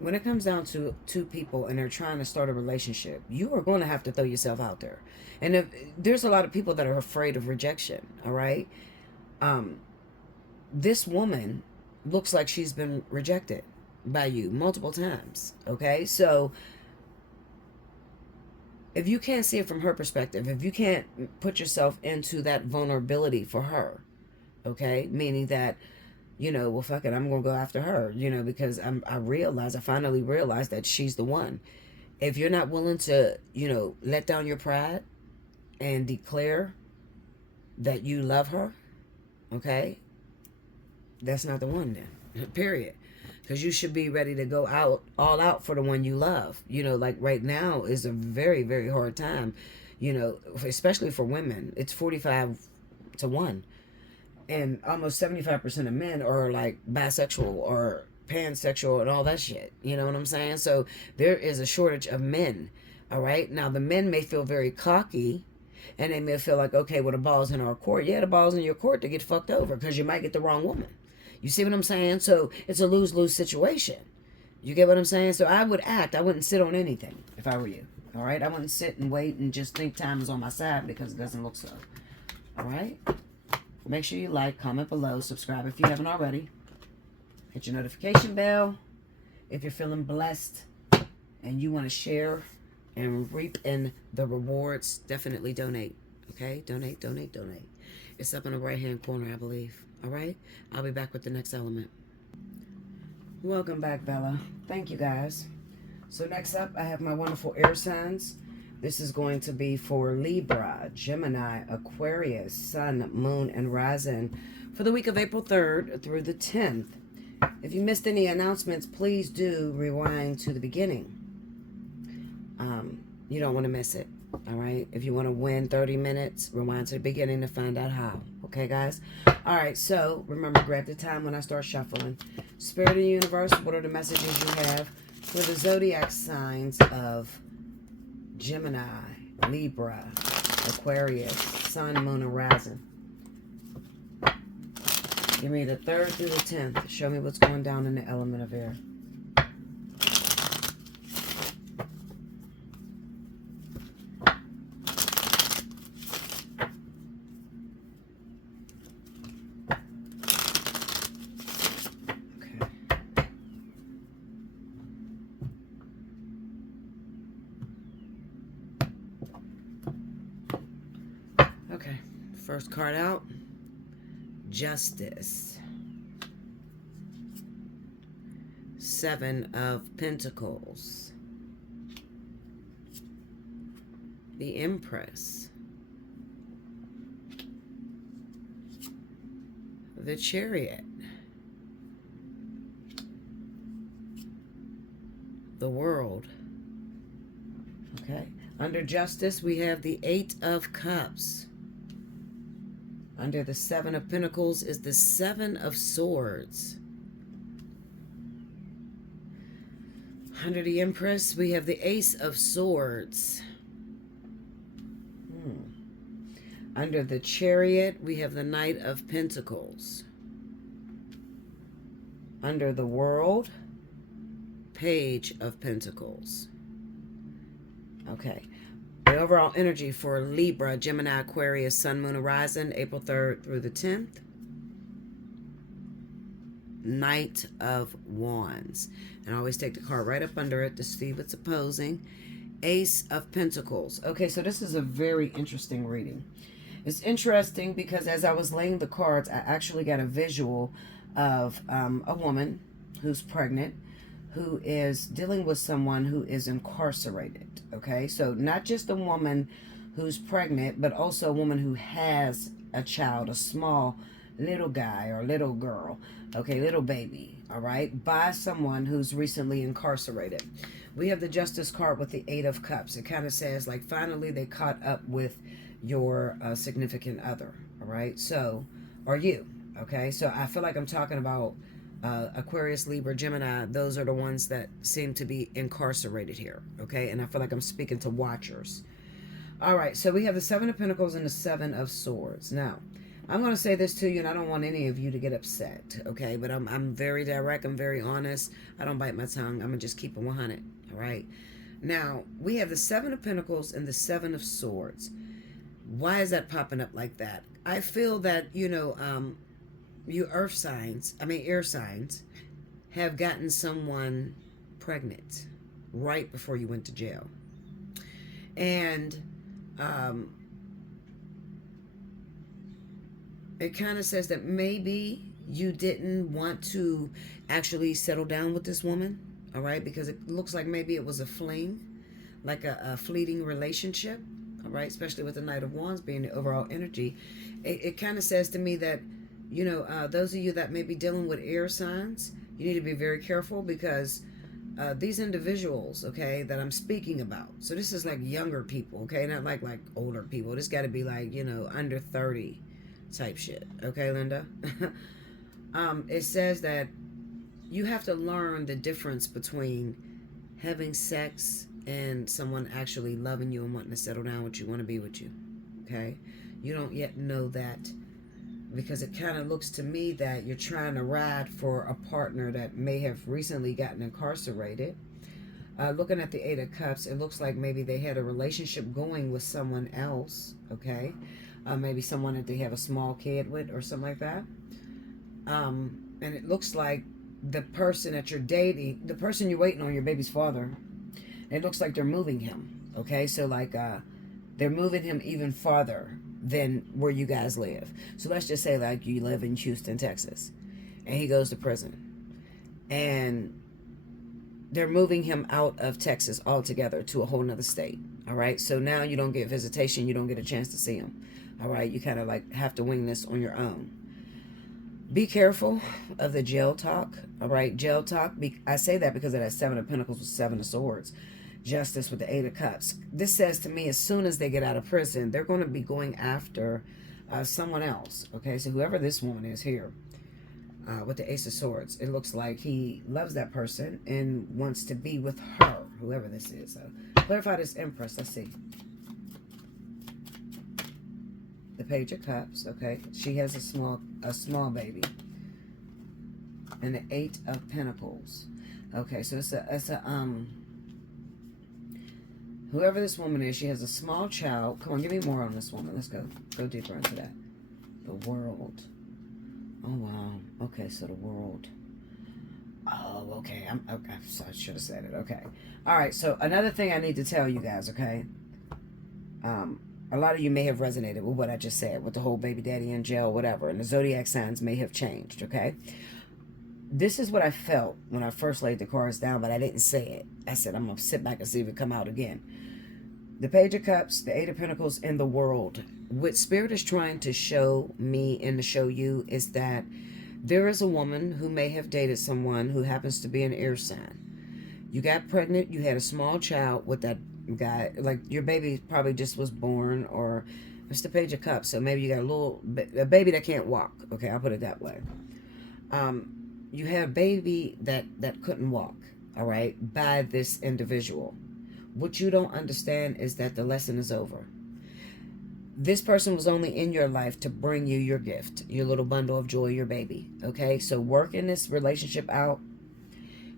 when it comes down to two people and they're trying to start a relationship, you are going to have to throw yourself out there. And if there's a lot of people that are afraid of rejection, all right? This woman looks like she's been rejected by you multiple times, okay? So if you can't see it from her perspective, if you can't put yourself into that vulnerability for her, okay? Meaning that, you know, well, fuck it, I'm going to go after her, you know, because I finally realized that she's the one. If you're not willing to, you know, let down your pride and declare that you love her, okay, that's not the one then, period. Because you should be ready to go all out for the one you love. You know, like right now is a very, very hard time, you know, especially for women. It's 45-1. And almost 75% of men are like bisexual or pansexual and all that shit. You know what I'm saying? So there is a shortage of men. All right. Now the men may feel very cocky and they may feel like, okay, well, the ball's in our court. Yeah, the ball's in your court to get fucked over because you might get the wrong woman. You see what I'm saying? So it's a lose-lose situation. You get what I'm saying? So I would act. I wouldn't sit on anything if I were you. All right, I wouldn't sit and wait and just think time is on my side because it doesn't look so. All right, make sure you like, comment below, subscribe if you haven't already. Hit your notification bell if you're feeling blessed and you want to share and reap in the rewards. Definitely donate. Okay, donate. It's up in the right hand corner, I believe. All right, I'll be back with the next element. Welcome back, Bella. Thank you, guys. So next up, I have my wonderful air signs. This is going to be for Libra, Gemini, Aquarius, Sun, Moon, and Rising for the week of April 3rd through the 10th. If you missed any announcements, please do rewind to the beginning. You don't want to miss it, all right? If you want to win 30 minutes, rewind to the beginning to find out how. Okay, guys? All right, so remember, grab the time when I start shuffling. Spirit of the universe, what are the messages you have for the zodiac signs of Gemini, Libra, Aquarius, Sun, Moon, and Rising? Give me the 3rd through the 10th. Show me what's going down in the element of air. Okay, first card out, Justice. 7 of Pentacles. The Empress. The Chariot. The World. Okay, under Justice, we have the 8 of Cups. Under the 7 of Pentacles is the 7 of Swords. Under the Empress, we have the Ace of Swords. Under the Chariot, we have the Knight of Pentacles. Under the World, Page of Pentacles. Okay. The overall energy for Libra, Gemini, Aquarius, Sun, Moon, Horizon, April 3rd through the 10th. Knight of Wands. And I always take the card right up under it to see what's opposing. Ace of Pentacles. Okay, so this is a very interesting reading. It's interesting because as I was laying the cards, I actually got a visual of a woman who's pregnant, who is dealing with someone who is incarcerated. Okay, so not just a woman who's pregnant, but also a woman who has a child, a small little guy or little girl, okay, little baby, all right, by someone who's recently incarcerated. We have the Justice card with the 8 of Cups. It kind of says, like, finally they caught up with your significant other, all right? So, or you, okay? So I feel like I'm talking about Aquarius, Libra, Gemini. Those are the ones that seem to be incarcerated here, okay? And I feel like I'm speaking to watchers. All right, so we have the 7 of Pentacles and the 7 of Swords. Now, I'm going to say this to you, and I don't want any of you to get upset, okay? But I'm very direct. I'm very honest. I don't bite my tongue. I'm going to just keep it 100, all right? Now, we have the 7 of Pentacles and the 7 of Swords. Why is that popping up like that? I feel that, you know, you air signs, have gotten someone pregnant right before you went to jail. And it kind of says that maybe you didn't want to actually settle down with this woman, all right? Because it looks like maybe it was a fling, like a fleeting relationship, all right? Especially with the Knight of Wands being the overall energy. It kind of says to me that, you know, those of you that may be dealing with air signs, you need to be very careful because these individuals, okay, that I'm speaking about, so this is like younger people, okay, not like older people. This got to be like, you know, under 30 type shit, okay, Linda? It says that you have to learn the difference between having sex and someone actually loving you and wanting to settle down with you, want to be with you, okay? You don't yet know that, because it kind of looks to me that you're trying to ride for a partner that may have recently gotten incarcerated. Looking at the Eight of Cups, it looks like maybe they had a relationship going with someone else, okay? Maybe someone that they have a small kid with or something like that. And it looks like the person that you're dating, the person you're waiting on, your baby's father, it looks like they're moving him, okay? So like they're moving him even farther than where you guys live. So let's just say like you live in Houston, Texas, and he goes to prison. And they're moving him out of Texas altogether to a whole nother state. All right. So now you don't get visitation. You don't get a chance to see him. All right. You kind of like have to wing this on your own. Be careful of the jail talk. All right. Jail talk. I say that because of that Seven of Pentacles with Seven of Swords. Justice with the Eight of Cups. This says to me, as soon as they get out of prison, they're going to be going after someone else. Okay. So whoever this woman is here. With the Ace of Swords, it looks like he loves that person and wants to be with her, whoever this is. So clarify this Empress. Let's see. The Page of Cups. Okay, she has a small baby, and the Eight of Pentacles. Okay, so it's a whoever this woman is, she has a small child. Come on, give me more on this woman. Let's go deeper into that. The World. Oh, wow. Okay, so the World. Oh, okay. Okay. So I should have said it. Okay. All right. So another thing I need to tell you guys, okay? A lot of you may have resonated with what I just said, with the whole baby daddy in jail, whatever. And the zodiac signs may have changed, okay? This is what I felt when I first laid the cards down, but I didn't say it. I said, I'm going to sit back and see if it come out again. The Page of Cups, the Eight of Pentacles, and the World. What Spirit is trying to show me and to show you is that there is a woman who may have dated someone who happens to be an air sign. You got pregnant, you had a small child with that guy, like your baby probably just was born, or it's the Page of Cups, so maybe you got a baby that can't walk. Okay, I'll put it that way. You had a baby that couldn't walk, all right, by this individual. What you don't understand is that the lesson is over. This person was only in your life to bring you your gift, your little bundle of joy, your baby. Okay, so working this relationship out,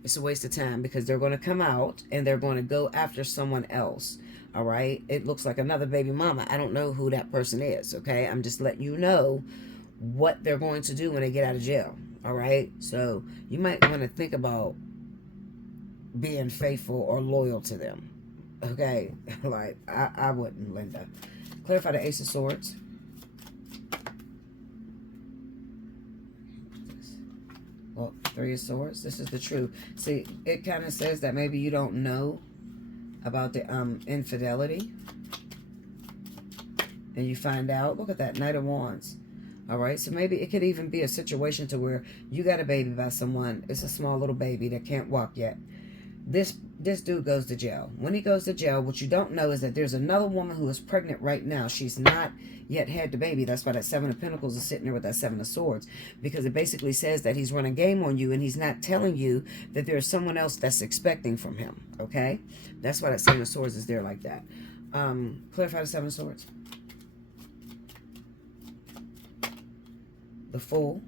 it's a waste of time because they're going to come out and they're going to go after someone else. All right, it looks like another baby mama. I don't know who that person is. Okay, I'm just letting you know what they're going to do when they get out of jail. All right, so you might want to think about being faithful or loyal to them. Okay, like I wouldn't, Linda. Clarify the Ace of Swords. Well, Three of Swords. This is the truth. See, it kind of says that maybe you don't know about the infidelity, and you find out. Look at that Knight of Wands. All right, so maybe it could even be a situation to where you got a baby by someone. It's a small little baby that can't walk yet. This dude goes to jail. When he goes to jail, what you don't know is that there's another woman who is pregnant right now. She's not yet had the baby. That's why that Seven of Pentacles is sitting there with that Seven of Swords, because it basically says that he's running game on you and he's not telling you that there's someone else that's expecting from him. Okay, that's why that Seven of Swords is there like that. Clarify the Seven of Swords. The Fool.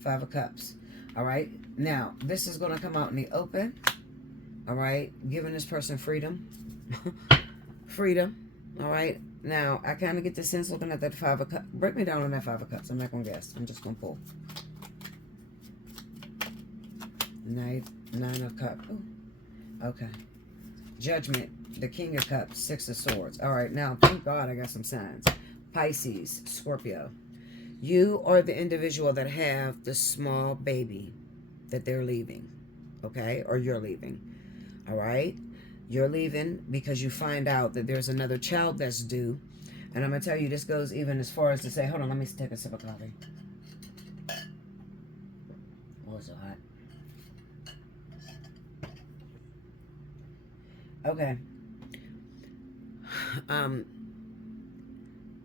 Five of Cups. All right. Now, this is going to come out in the open. All right. Giving this person freedom. Freedom. All right. Now, I kind of get the sense looking at that Five of Cups. Break me down on that Five of Cups. I'm not going to guess. I'm just going to pull. Nine of Cups. Ooh. Okay. Judgment. The King of Cups. Six of Swords. All right. Now, thank God I got some signs. Pisces. Scorpio. You are the individual that have the small baby that they're leaving, okay? Or you're leaving, all right? You're leaving because you find out that there's another child that's due. And I'm going to tell you, this goes even as far as to say, hold on, let me take a sip of coffee. Oh, it's so hot. Okay.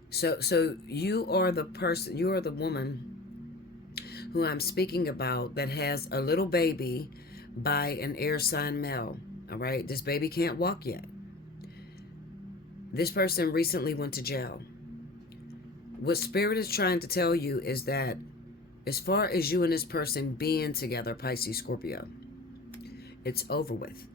So you are the person, you are the woman who I'm speaking about that has a little baby by an air sign male. All right. This baby can't walk yet. This person recently went to jail. What Spirit is trying to tell you is that as far as you and this person being together, Pisces, Scorpio, It's over with.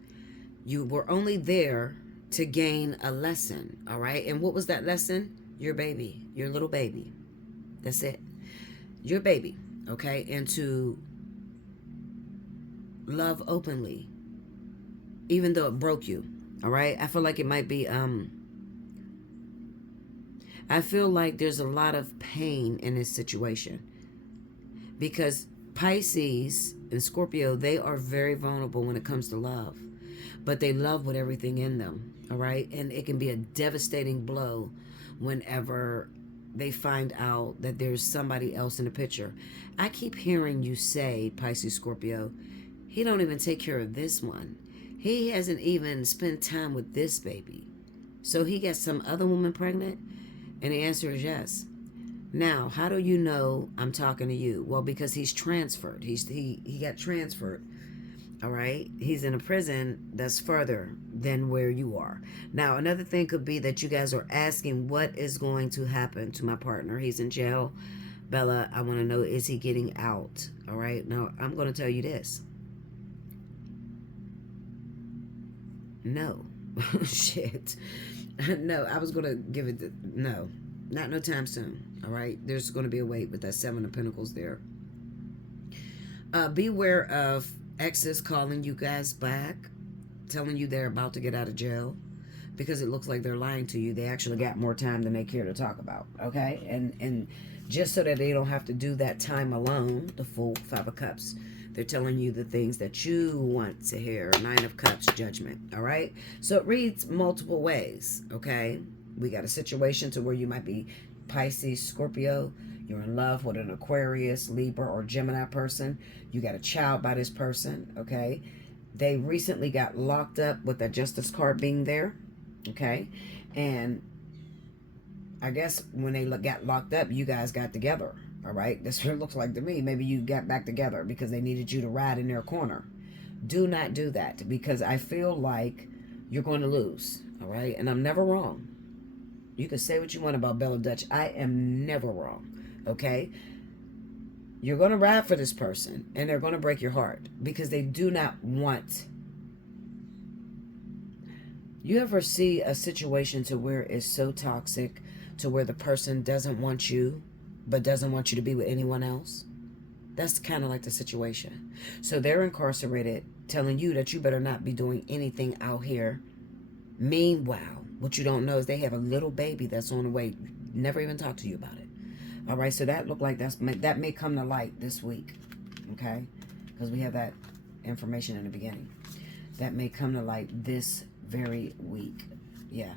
You were only there to gain a lesson, all right? And what was that lesson? Your baby, your little baby. That's it. Your baby, okay? And to love openly, even though it broke you, all right? I feel like it might be, I feel like there's a lot of pain in this situation because Pisces and Scorpio, they are very vulnerable when it comes to love, but they love with everything in them, all right? And it can be a devastating blow whenever they find out that there's somebody else in the picture. I keep hearing you say, Pisces, Scorpio, he don't even take care of this one. He hasn't even spent time with this baby. So he got some other woman pregnant? And the answer is yes. Now, how do you know I'm talking to you? Well, because he's transferred. He got transferred. All right? He's in a prison that's further than where you are. Now, another thing could be that you guys are asking what is going to happen to my partner. He's in jail. Bella, I want to know, is he getting out? All right? Now, I'm going to tell you this. No. Shit. No, I was going to give it, no. Not no time soon. All right? There's going to be a wait with that Seven of Pentacles there. Beware of exes calling you guys back, telling you they're about to get out of jail, because it looks like they're lying to you. They actually got more time than they care to talk about, okay? And just so that they don't have to do that time alone, the full Five of Cups, they're telling you the things that you want to hear. Nine of Cups, Judgment, all right? So it reads multiple ways, okay? We got a situation to where you might be Pisces, Scorpio. You're in love with an Aquarius, Libra, or Gemini person. You got a child by this person, okay? They recently got locked up with that Justice card being there, okay? And I guess when they got locked up, you guys got together, all right? That's what it looks like to me. Maybe you got back together because they needed you to ride in their corner. Do not do that, because I feel like you're going to lose, all right? And I'm never wrong. You can say what you want about Bella Dutch. I am never wrong, okay? You're going to ride for this person, and they're going to break your heart because they do not want. You ever see a situation to where it's so toxic to where the person doesn't want you, but doesn't want you to be with anyone else? That's kind of like the situation. So they're incarcerated, telling you that you better not be doing anything out here. Meanwhile, what you don't know is they have a little baby that's on the way. Never even talk to you about it. All right, so that looked like that may come to light this week, okay? Because we have that information in the beginning. That may come to light this very week. Yeah.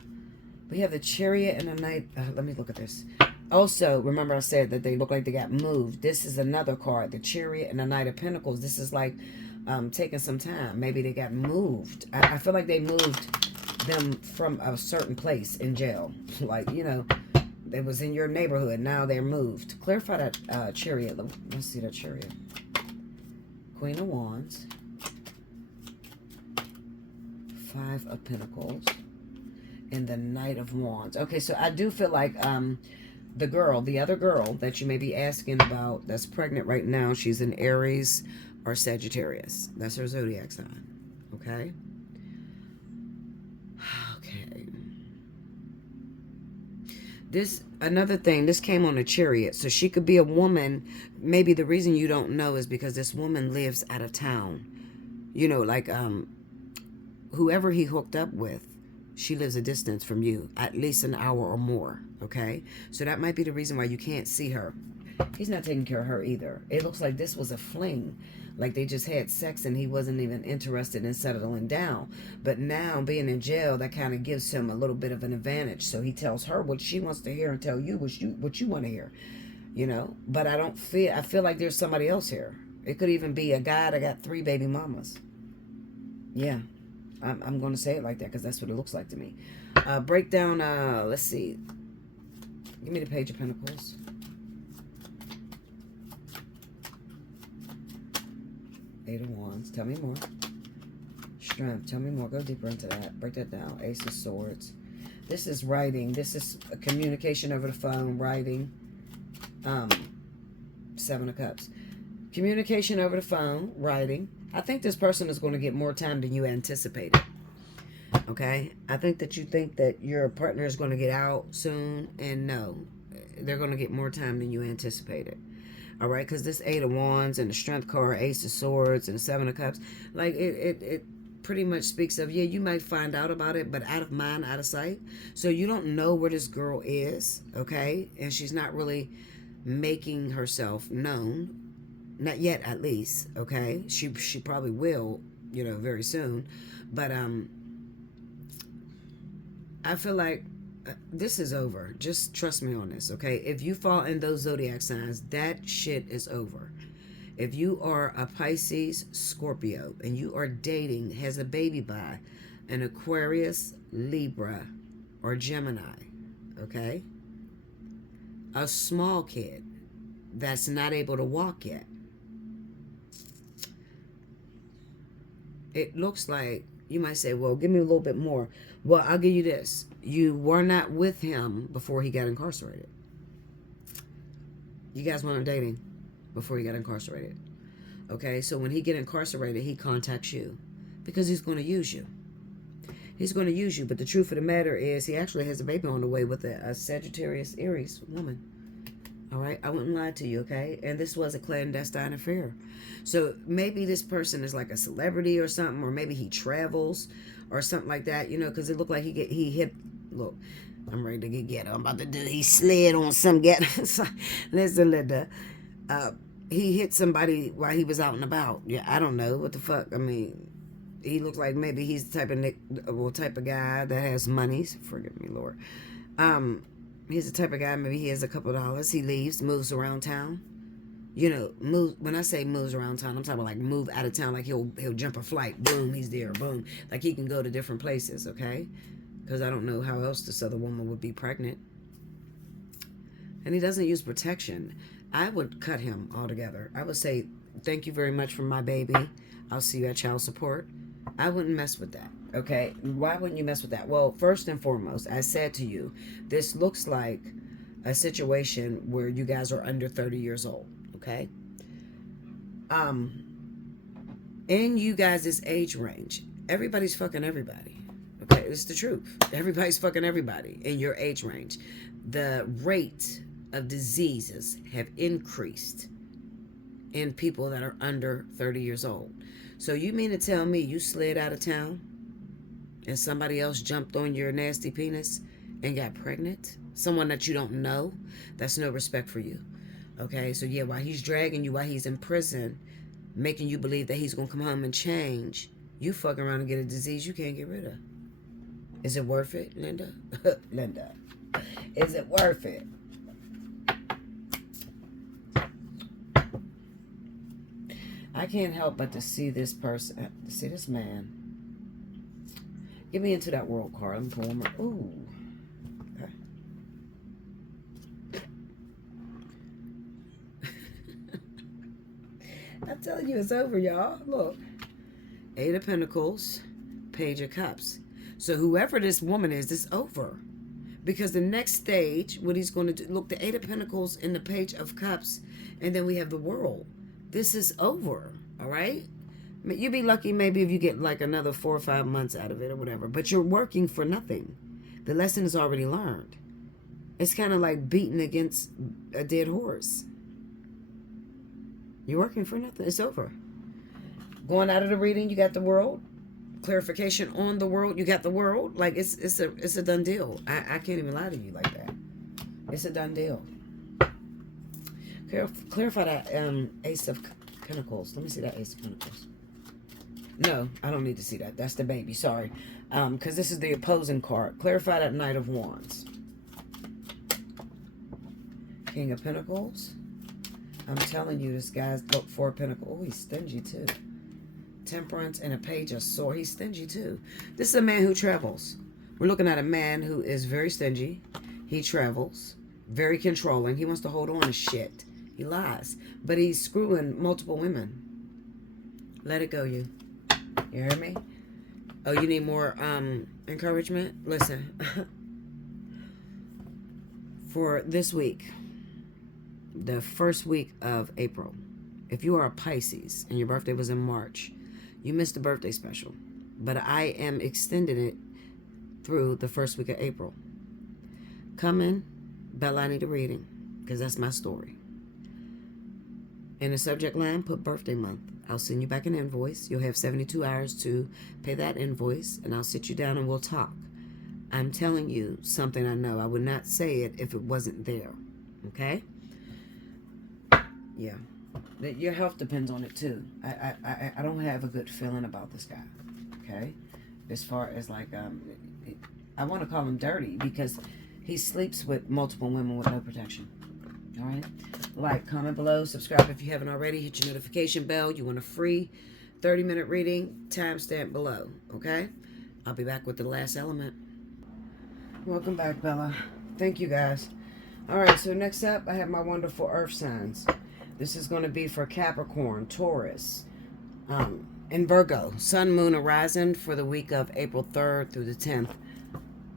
We have the Chariot and the Knight. Let me look at this. Also, remember I said that they look like they got moved. This is another card, the Chariot and the Knight of Pentacles. This is like taking some time. Maybe they got moved. I feel like they moved them from a certain place in jail. Like, you know, it was in your neighborhood. Now they're moved. Clarify that Chariot. Let's see that Chariot. Queen of Wands. Five of Pentacles. And the Knight of Wands. Okay, so I do feel like the other girl that you may be asking about that's pregnant right now, she's an Aries or Sagittarius. That's her zodiac sign. Okay? Okay. Another thing, this came on a Chariot. So she could be a woman. Maybe the reason you don't know is because this woman lives out of town. You know, like whoever he hooked up with, she lives a distance from you, at least an hour or more, okay? So that might be the reason why you can't see her. He's not taking care of her either. It looks like this was a fling. Like they just had sex and he wasn't even interested in settling down. But now, being in jail, that kind of gives him a little bit of an advantage. So he tells her what she wants to hear and tell you what you want to hear, you know? But I feel like there's somebody else here. It could even be a guy that got 3 baby mamas. Yeah. I'm going to say it like that because that's what it looks like to me. Breakdown, let's see. Give me the Page of Pentacles. Eight of Wands. Tell me more. Strength. Tell me more. Go deeper into that. Break that down. Ace of Swords. This is writing. This is a communication over the phone. Writing. Seven of Cups. Communication over the phone. Writing. I think this person is going to get more time than you anticipated. Okay? I think that you think that your partner is going to get out soon, and no, they're going to get more time than you anticipated. All right? Because this Eight of Wands and the Strength card, Ace of Swords, and the Seven of Cups, like it pretty much speaks of, yeah, you might find out about it, but out of mind, out of sight. So you don't know where this girl is, okay? And she's not really making herself known. Not yet, at least, okay? She probably will, very soon. But I feel like this is over. Just trust me on this, okay? If you fall in those zodiac signs, that shit is over. If you are a Pisces, Scorpio, and you are dating, has a baby by an Aquarius, Libra, or Gemini, okay? A small kid that's not able to walk yet. It looks like, you might say, well, give me a little bit more. Well, I'll give you this. You were not with him before he got incarcerated. You guys weren't dating before he got incarcerated. Okay, so when he get incarcerated, he contacts you because he's going to use you. He's going to use you, but the truth of the matter is he actually has a baby on the way with a Sagittarius Aries woman. All right, I wouldn't lie to you, okay? And this was a clandestine affair. So maybe this person is like a celebrity or something, or maybe he travels or something like that, because it looked like he hit. Look, I'm ready to get. I'm about to do. He slid on some get. Listen, Linda. He hit somebody while he was out and about. Yeah, I don't know what the fuck. I mean, he looks like maybe he's the type of guy that has money. Forgive me, Lord. He's the type of guy, maybe he has a couple of dollars. He leaves, moves around town. Move. When I say moves around town, I'm talking about like move out of town. Like he'll jump a flight. Boom, he's there. Boom. Like he can go to different places, okay? Because I don't know how else this other woman would be pregnant. And he doesn't use protection. I would cut him altogether. I would say, thank you very much for my baby. I'll see you at child support. I wouldn't mess with that. Okay, why wouldn't you mess with that? Well, first and foremost, I said to you, this looks like a situation where you guys are under 30 years old, okay? In you guys' age range, everybody's fucking everybody, okay? It's the truth. Everybody's fucking everybody in your age range. The rate of diseases have increased in people that are under 30 years old. So you mean to tell me you slid out of town and somebody else jumped on your nasty penis and got pregnant? Someone that you don't know? That's no respect for you. Okay, so yeah, while he's dragging you, while he's in prison, making you believe that he's going to come home and change, you fuck around and get a disease you can't get rid of. Is it worth it, Linda? Linda, is it worth it? I can't help but to see this person, to see this man. Get me into that world card. I'm pulling my. Ooh. Okay. I'm telling you, it's over, y'all. Look. Eight of Pentacles, Page of Cups. So whoever this woman is, it's over. Because the next stage, what he's going to do, look, the Eight of Pentacles and the Page of Cups, and then we have the World. This is over, all right? You'd be lucky maybe if you get like another 4 or 5 months out of it or whatever. But you're working for nothing. The lesson is already learned. It's kind of like beating against a dead horse. You're working for nothing. It's over. Going out of the reading, you got the World. Clarification on the World, you got the World. Like it's a done deal. I can't even lie to you like that. It's a done deal. Clarify that Ace of Pentacles. Let me see that Ace of Pentacles. No, I don't need to see that. That's the baby. Sorry. Because this is the opposing card. Clarify that Knight of Wands. King of Pentacles. I'm telling you, this guy's look for a pentacle. Oh, he's stingy too. Temperance and a Page of Swords. He's stingy too. This is a man who travels. We're looking at a man who is very stingy. He travels. Very controlling. He wants to hold on to shit. He lies. But he's screwing multiple women. Let it go, you. You hear me? Oh, you need more encouragement? Listen. For this week, the first week of April, if you are a Pisces and your birthday was in March, You missed the birthday special, but I am extending it through the first week of April. Come in, Bella, I need a reading, because that's my story. In the subject line, put birthday month. I'll send you back an invoice. You'll have 72 hours to pay that invoice, and I'll sit you down and we'll talk. I'm telling you something I know. I would not say it if it wasn't there. Okay? Yeah. Your health depends on it too. I don't have a good feeling about this guy. Okay? As far as like, I want to call him dirty because he sleeps with multiple women with no protection. All right? Like, comment below, subscribe if you haven't already, hit your notification bell. You want a free 30-minute reading, timestamp below. Okay? I'll be back with the last element. Welcome back, Bella. Thank you, guys. All right, so next up, I have my wonderful earth signs. This is going to be for Capricorn, Taurus, and Virgo. Sun, Moon, Horizon for the week of April 3rd through the 10th.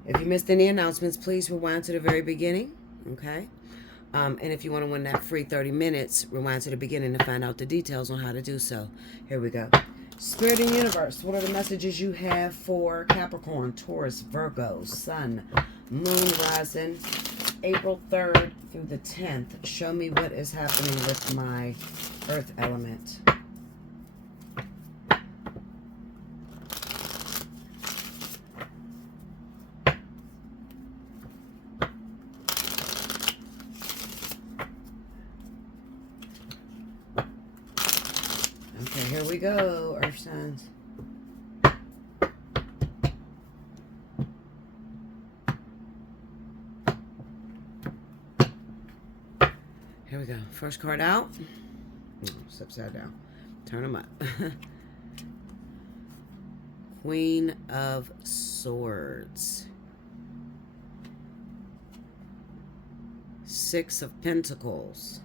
If you missed any announcements, please rewind to the very beginning, okay? And if you want to win that free 30 minutes, rewind to the beginning to find out the details on how to do so. Here we go. Spirit and Universe, what are the messages you have for Capricorn, Taurus, Virgo, Sun, Moon, Rising, April 3rd through the 10th? Show me what is happening with my earth element. Okay, here we go, earth signs. Here we go. First card out. No, it's upside down. Turn them up. Queen of Swords. Six of Pentacles.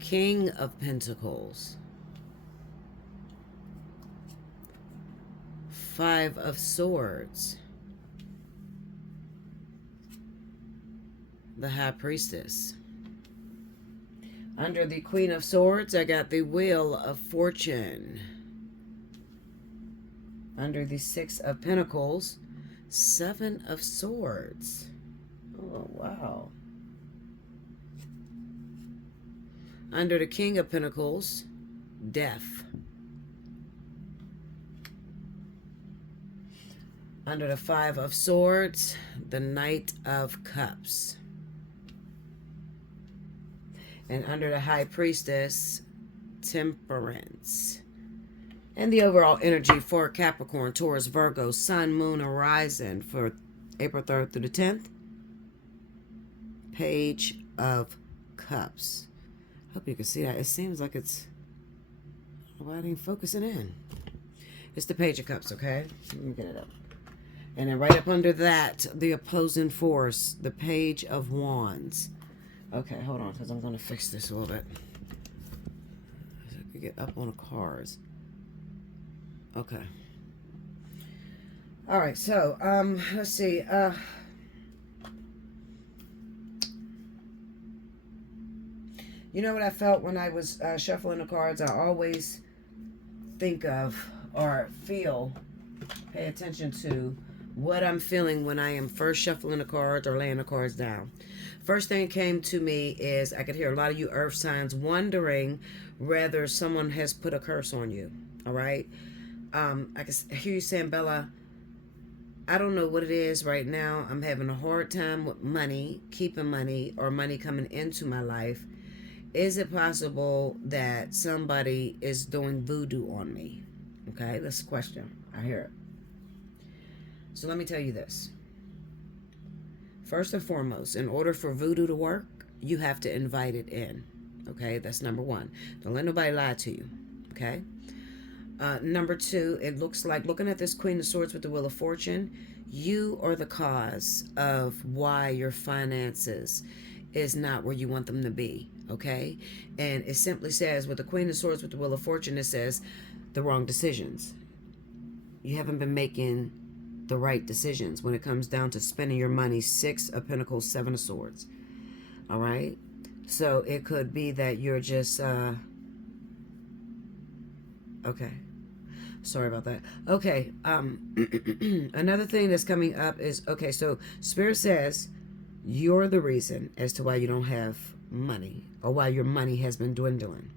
King of Pentacles. Five of Swords. The High Priestess. Under the Queen of Swords, I got the Wheel of Fortune. Under the Six of Pentacles, Seven of Swords. Oh, wow. Under the King of Pentacles, Death. Under the Five of Swords, the Knight of Cups. And under the High Priestess, Temperance. And the overall energy for Capricorn, Taurus, Virgo, Sun, Moon, Horizon for April 3rd through the 10th. Page of Cups. Hope you can see that. It seems like it's... Why it ain't focusing in? It's the Page of Cups, okay? Let me get it up. And then right up under that, the opposing force, the Page of Wands. Okay, hold on, because I'm going to fix this a little bit. So I could get up on the cards. Okay. All right, so, let's see. You know what I felt when I was shuffling the cards? I always think of or feel, pay attention to what I'm feeling when I am first shuffling the cards or laying the cards down. First thing came to me is I could hear a lot of you earth signs wondering whether someone has put a curse on you. All right. I can hear you saying, Bella, I don't know what it is right now. I'm having a hard time with money, keeping money, or money coming into my life. Is it possible that somebody is doing voodoo on me? Okay, that's the question. I hear it. So let me tell you this. First and foremost, in order for voodoo to work, you have to invite it in. Okay, that's number one. Don't let nobody lie to you. Okay. Number two, it looks like, looking at this Queen of Swords with the Wheel of Fortune, you are the cause of why your finances is not where you want them to be. Okay. And it simply says, with the Queen of Swords with the Wheel of Fortune, it says the wrong decisions. You haven't been making the right decisions when it comes down to spending your money. Six of Pentacles, Seven of Swords. All right. So it could be that you're just Okay. Sorry about that. Okay. Another thing that's coming up is, okay, so Spirit says you're the reason as to why you don't have money or why your money has been dwindling.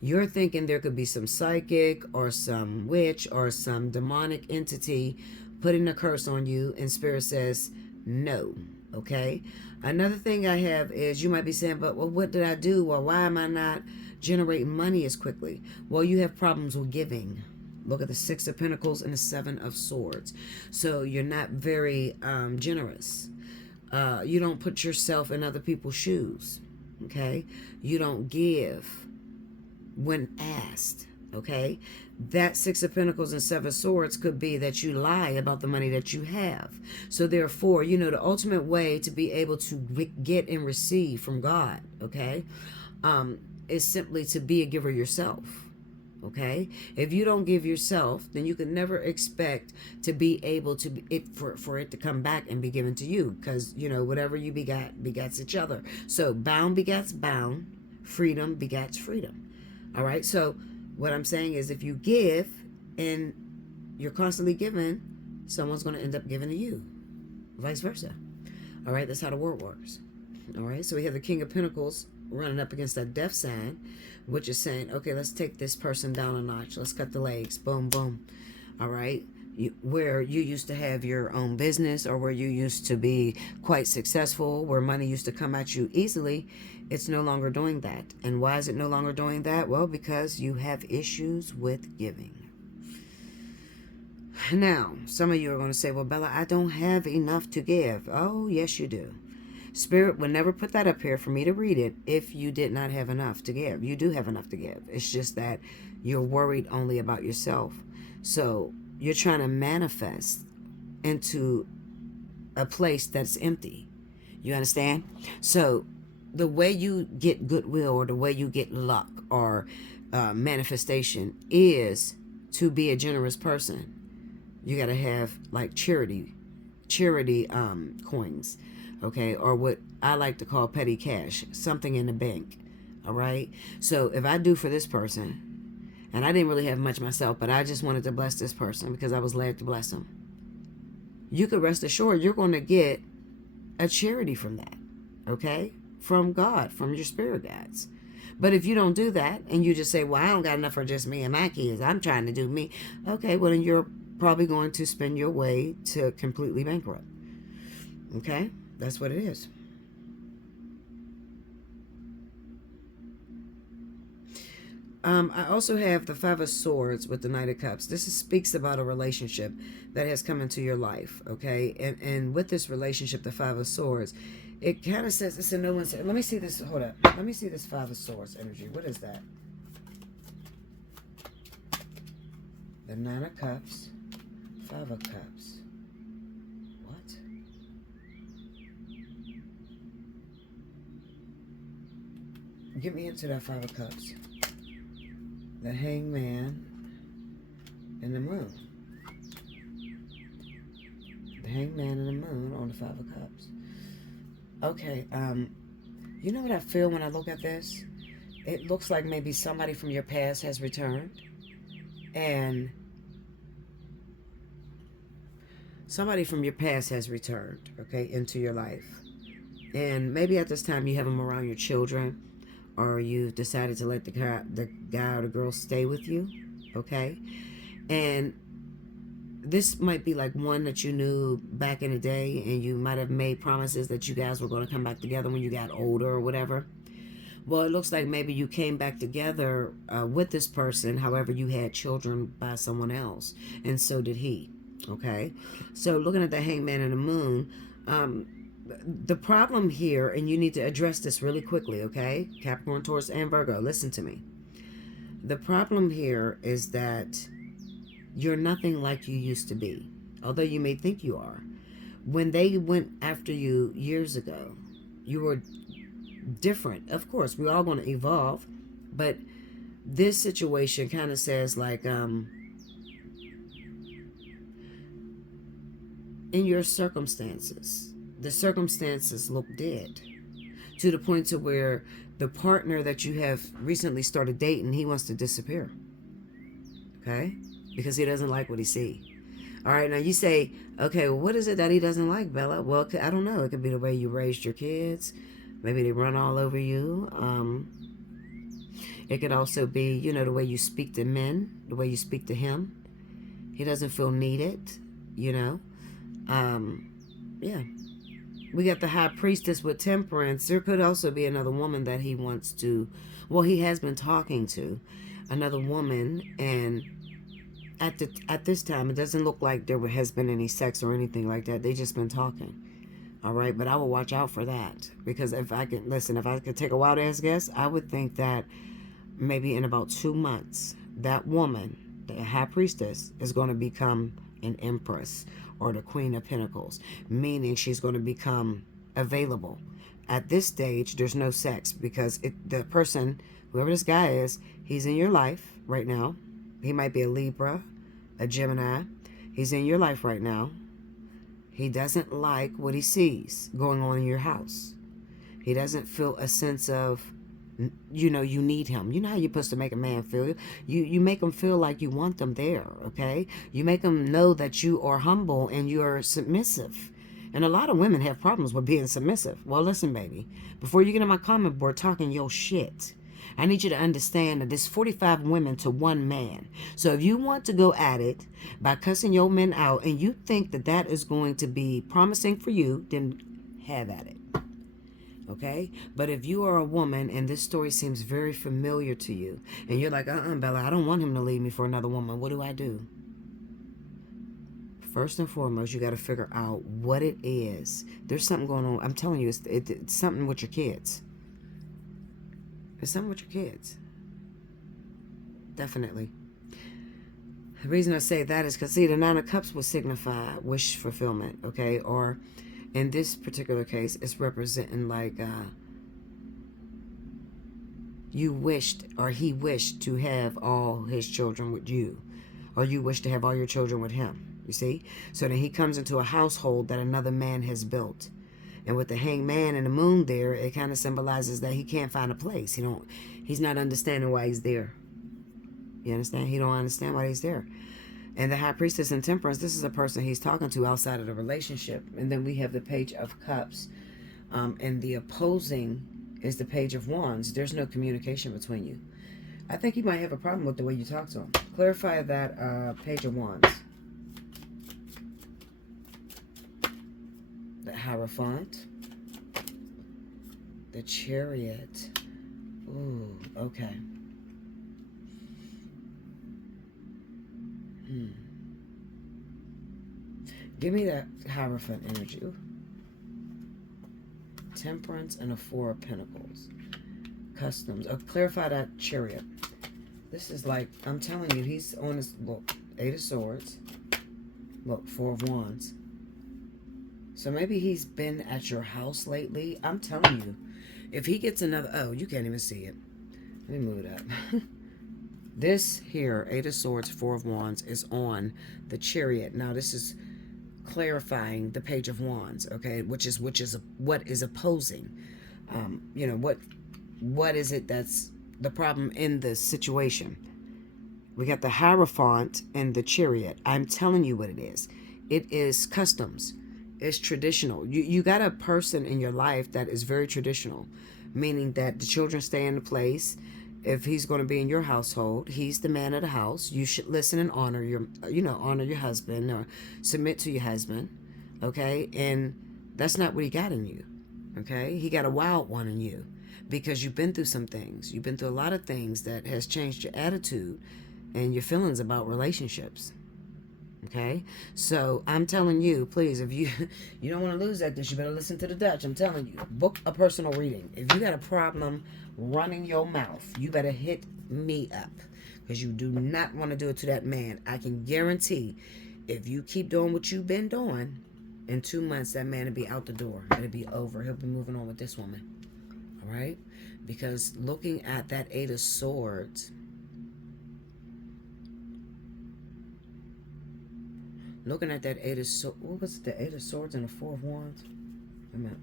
You're thinking there could be some psychic or some witch or some demonic entity putting a curse on you, and Spirit says no. Okay. Another thing I have is you might be saying, but well, what did I do? Well, why am I not generating money as quickly? Well, you have problems with giving. Look at the Six of Pentacles and the Seven of Swords. So you're not very generous. You don't put yourself in other people's shoes. Okay. You don't give when asked. Okay. That Six of Pentacles and Seven of Swords could be that you lie about the money that you have. So therefore, the ultimate way to be able to get and receive from God, okay, is simply to be a giver yourself. Okay, if you don't give yourself, then you can never expect to be able to for it to come back and be given to you, because whatever you begats each other. So bound begats bound, freedom begats freedom. All right, so what I'm saying is, if you give and you're constantly giving, someone's going to end up giving to you, vice versa. All right, that's how the world works. All right, so we have the King of Pentacles running up against that death sign, which is saying, okay, let's take this person down a notch. Let's cut the legs. Boom, boom. All right. Where you used to have your own business, or where you used to be quite successful, where money used to come at you easily, it's no longer doing that. And why is it no longer doing that? Well, because you have issues with giving. Now, some of you are going to say, well, Bella, I don't have enough to give. Oh, yes, you do. Spirit would never put that up here for me to read it if you did not have enough to give. You do have enough to give. It's just that you're worried only about yourself. So you're trying to manifest into a place that's empty. You understand? So the way you get goodwill, or the way you get luck, or manifestation, is to be a generous person. You got to have like charity coins. Okay, or what I like to call petty cash, something in the bank. All right, so if I do for this person, and I didn't really have much myself, but I just wanted to bless this person because I was led to bless them, you could rest assured you're going to get a charity from that. Okay, from God, from your spirit guides. But if you don't do that, and you just say, well, I don't got enough for just me and my kids, I'm trying to do me, okay, well, then you're probably going to spend your way to completely bankrupt. Okay, that's what it is. I also have the Five of Swords with the Knight of Cups. This speaks about a relationship that has come into your life, okay? And with this relationship, the Five of Swords, it kind of says, it's a no one's. Let me see this. Hold up. Let me see this Five of Swords energy. What is that? The Nine of Cups, Five of Cups. What? Get me into that Five of Cups. The Hangman and the Moon. The Hangman and the Moon on the Five of Cups. Okay, you know what I feel when I look at this? It looks like maybe somebody from your past has returned. And somebody from your past has returned, okay, into your life. And maybe at this time you have them around your children, or you've decided to let the guy or the girl stay with you, okay? And this might be like one that you knew back in the day, and you might have made promises that you guys were going to come back together when you got older or whatever. Well, it looks like maybe you came back together with this person. However, you had children by someone else, and so did he, okay? So looking at the Hangman and the Moon, the problem here, and you need to address this really quickly, okay? Capricorn, Taurus, and Virgo, listen to me. The problem here is that you're nothing like you used to be, although you may think you are. When they went after you years ago, you were different. Of course, we're all going to evolve, but this situation kind of says like, in your circumstances, the circumstances look dead, to the point to where the partner that you have recently started dating, he wants to disappear. okay? Because he doesn't like what he see. All right, now you say, okay, well, what is it that he doesn't like, Bella? Well, I don't know. It could be the way you raised your kids. Maybe they run all over you. It could also be, the way you speak to men, the way you speak to him. He doesn't feel needed, you know. Yeah. We got the high priestess with temperance. There could also be another woman that he wants to, well, he has been talking to another woman, and at this time, it doesn't look like there has been any sex or anything like that. They just been talking. All right, but I will watch out for that, because if I could take a wild ass guess, I would think that maybe in about 2 months, that woman, the high priestess, is going to become an empress or the queen of pentacles, meaning she's going to become available. At this stage, there's no sex, because the person, whoever this guy is, he's in your life right now. He might be a Libra, a Gemini. He's in your life right now. He doesn't like what he sees going on in your house. He doesn't feel a sense of, you need him. You know how you're supposed to make a man feel? You make him feel like you want them there, okay? You make him know that you are humble and you're submissive. And a lot of women have problems with being submissive. Well, listen, baby. Before you get on my comment board talking your shit, I need you to understand that there's 45 women to one man. So if you want to go at it by cussing your men out and you think that that is going to be promising for you, then have at it. Okay? But if you are a woman and this story seems very familiar to you, and you're like, Bella, I don't want him to leave me for another woman. What do I do? First and foremost, you got to figure out what it is. There's something going on. I'm telling you, it's something with your kids. It's something with your kids. Definitely. The reason I say that is because, see, the Nine of Cups would signify wish fulfillment, okay? Or in this particular case, it's representing like you wished, or he wished to have all his children with you, or you wish to have all your children with him, you see? So then he comes into a household that another man has built. And with the hangman and the moon there, it kind of symbolizes that he can't find a place. He's not understanding why he's there. You understand? He don't understand why he's there. And the high priestess and temperance, this is a person he's talking to outside of the relationship. And then we have the page of cups. And the opposing is the page of wands. There's no communication between you. I think you might have a problem with the way you talk to him. Clarify that page of wands. The Hierophant, the Chariot. Ooh, okay. Give me that Hierophant energy. Ooh. Temperance and a Four of Pentacles. Customs. Clarify that Chariot. This is like, I'm telling you, he's on his, look, Eight of Swords. Look, Four of Wands. So maybe he's been at your house lately. I'm telling you, if he gets another... Oh, you can't even see it. Let me move it up. This here, Eight of Swords, Four of Wands, is on the Chariot. Now, this is clarifying the Page of Wands, okay? Which is what is opposing. What is it that's the problem in the situation? We got the Hierophant and the Chariot. I'm telling you what it is. It is customs. It's traditional. You got a person in your life that is very traditional, meaning that the children stay in the place. If he's going to be in your household, he's the man of the house. You should listen and honor your husband, or submit to your husband, okay? And that's not what he got in you, okay? He got a wild one in you, because you've been through some things. You've been through a lot of things that has changed your attitude and your feelings about relationships. Okay, so I'm telling you, please, if you don't want to lose that, you better listen to the Dutch. I'm telling you, book a personal reading. If you got a problem running your mouth, you better hit me up, because you do not want to do it to that man. I can guarantee, if you keep doing what you've been doing, in 2 months that man will be out the door. It'll be over. He'll be moving on with this woman. All right, because looking at that Eight of Swords. Looking at that Eight of Swords, what was it? The Eight of Swords and the Four of Wands? Wait a minute.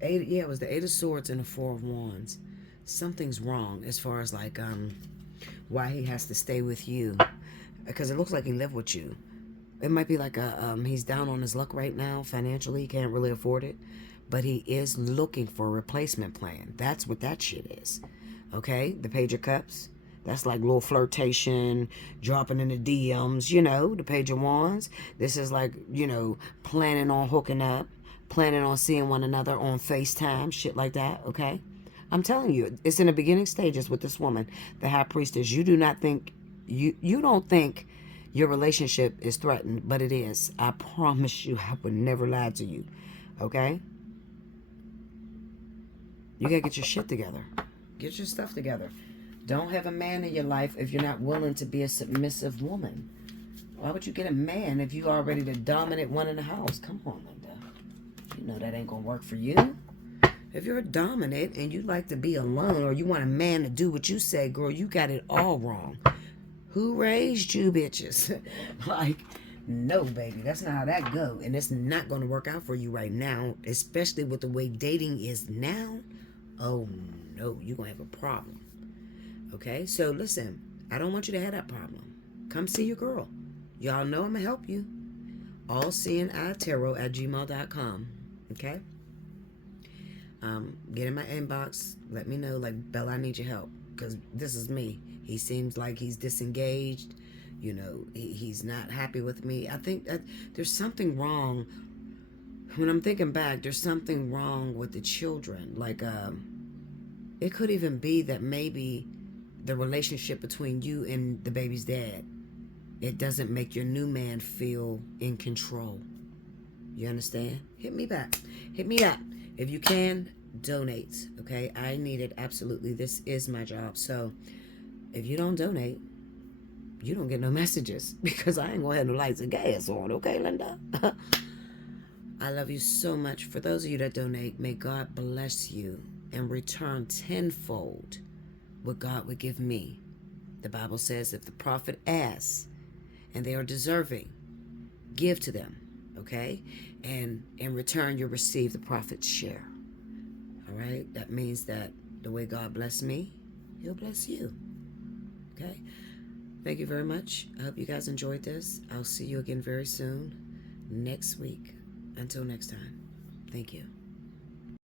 It was the Eight of Swords and the Four of Wands. something's wrong as far as like why he has to stay with you, because it looks like he lived with you. It might be like he's down on his luck right now financially, can't really afford it, but he is looking for a replacement plan. That's what that shit is. Okay, the Page of Cups. That's like little flirtation, dropping in the DMs, the Page of Wands. This is like, planning on hooking up, planning on seeing one another on FaceTime, shit like that, okay? I'm telling you, it's in the beginning stages with this woman, the High Priestess. You do not think, you don't think your relationship is threatened, but it is. I promise you, I would never lie to you, okay? You gotta get your shit together. Get your stuff together. Don't have a man in your life if you're not willing to be a submissive woman. Why would you get a man if you already the dominant one in the house? Come on, Linda. You know that ain't gonna work for you. If you're dominant and you like to be alone, or you want a man to do what you say, girl, you got it all wrong. Who raised you, bitches? Like, no, baby, that's not how that go. And it's not gonna work out for you right now, especially with the way dating is now. Oh no, you're gonna have a problem. Okay, so listen, I don't want you to have that problem. Come see your girl. Y'all know I'm gonna help you. Allseeingeyetarot@gmail.com. Okay? Get in my inbox. Let me know, like, Bella, I need your help. Because this is me. He seems like he's disengaged. He's not happy with me. I think that there's something wrong. When I'm thinking back, there's something wrong with the children. Like, it could even be that maybe the relationship between you and the baby's dad, it doesn't make your new man feel in control. You understand? Hit me back. Hit me up. If you can, donate. Okay? I need it absolutely. This is my job. So if you don't donate, you don't get no messages, because I ain't gonna have no lights and gas on. Okay, Linda? I love you so much. For those of you that donate, may God bless you and return tenfold what God would give me. The Bible says if the prophet asks and they are deserving, give to them, okay? And in return, you'll receive the prophet's share. All right? That means that the way God bless me, he'll bless you. Okay? Thank you very much. I hope you guys enjoyed this. I'll see you again very soon next week. Until next time, thank you.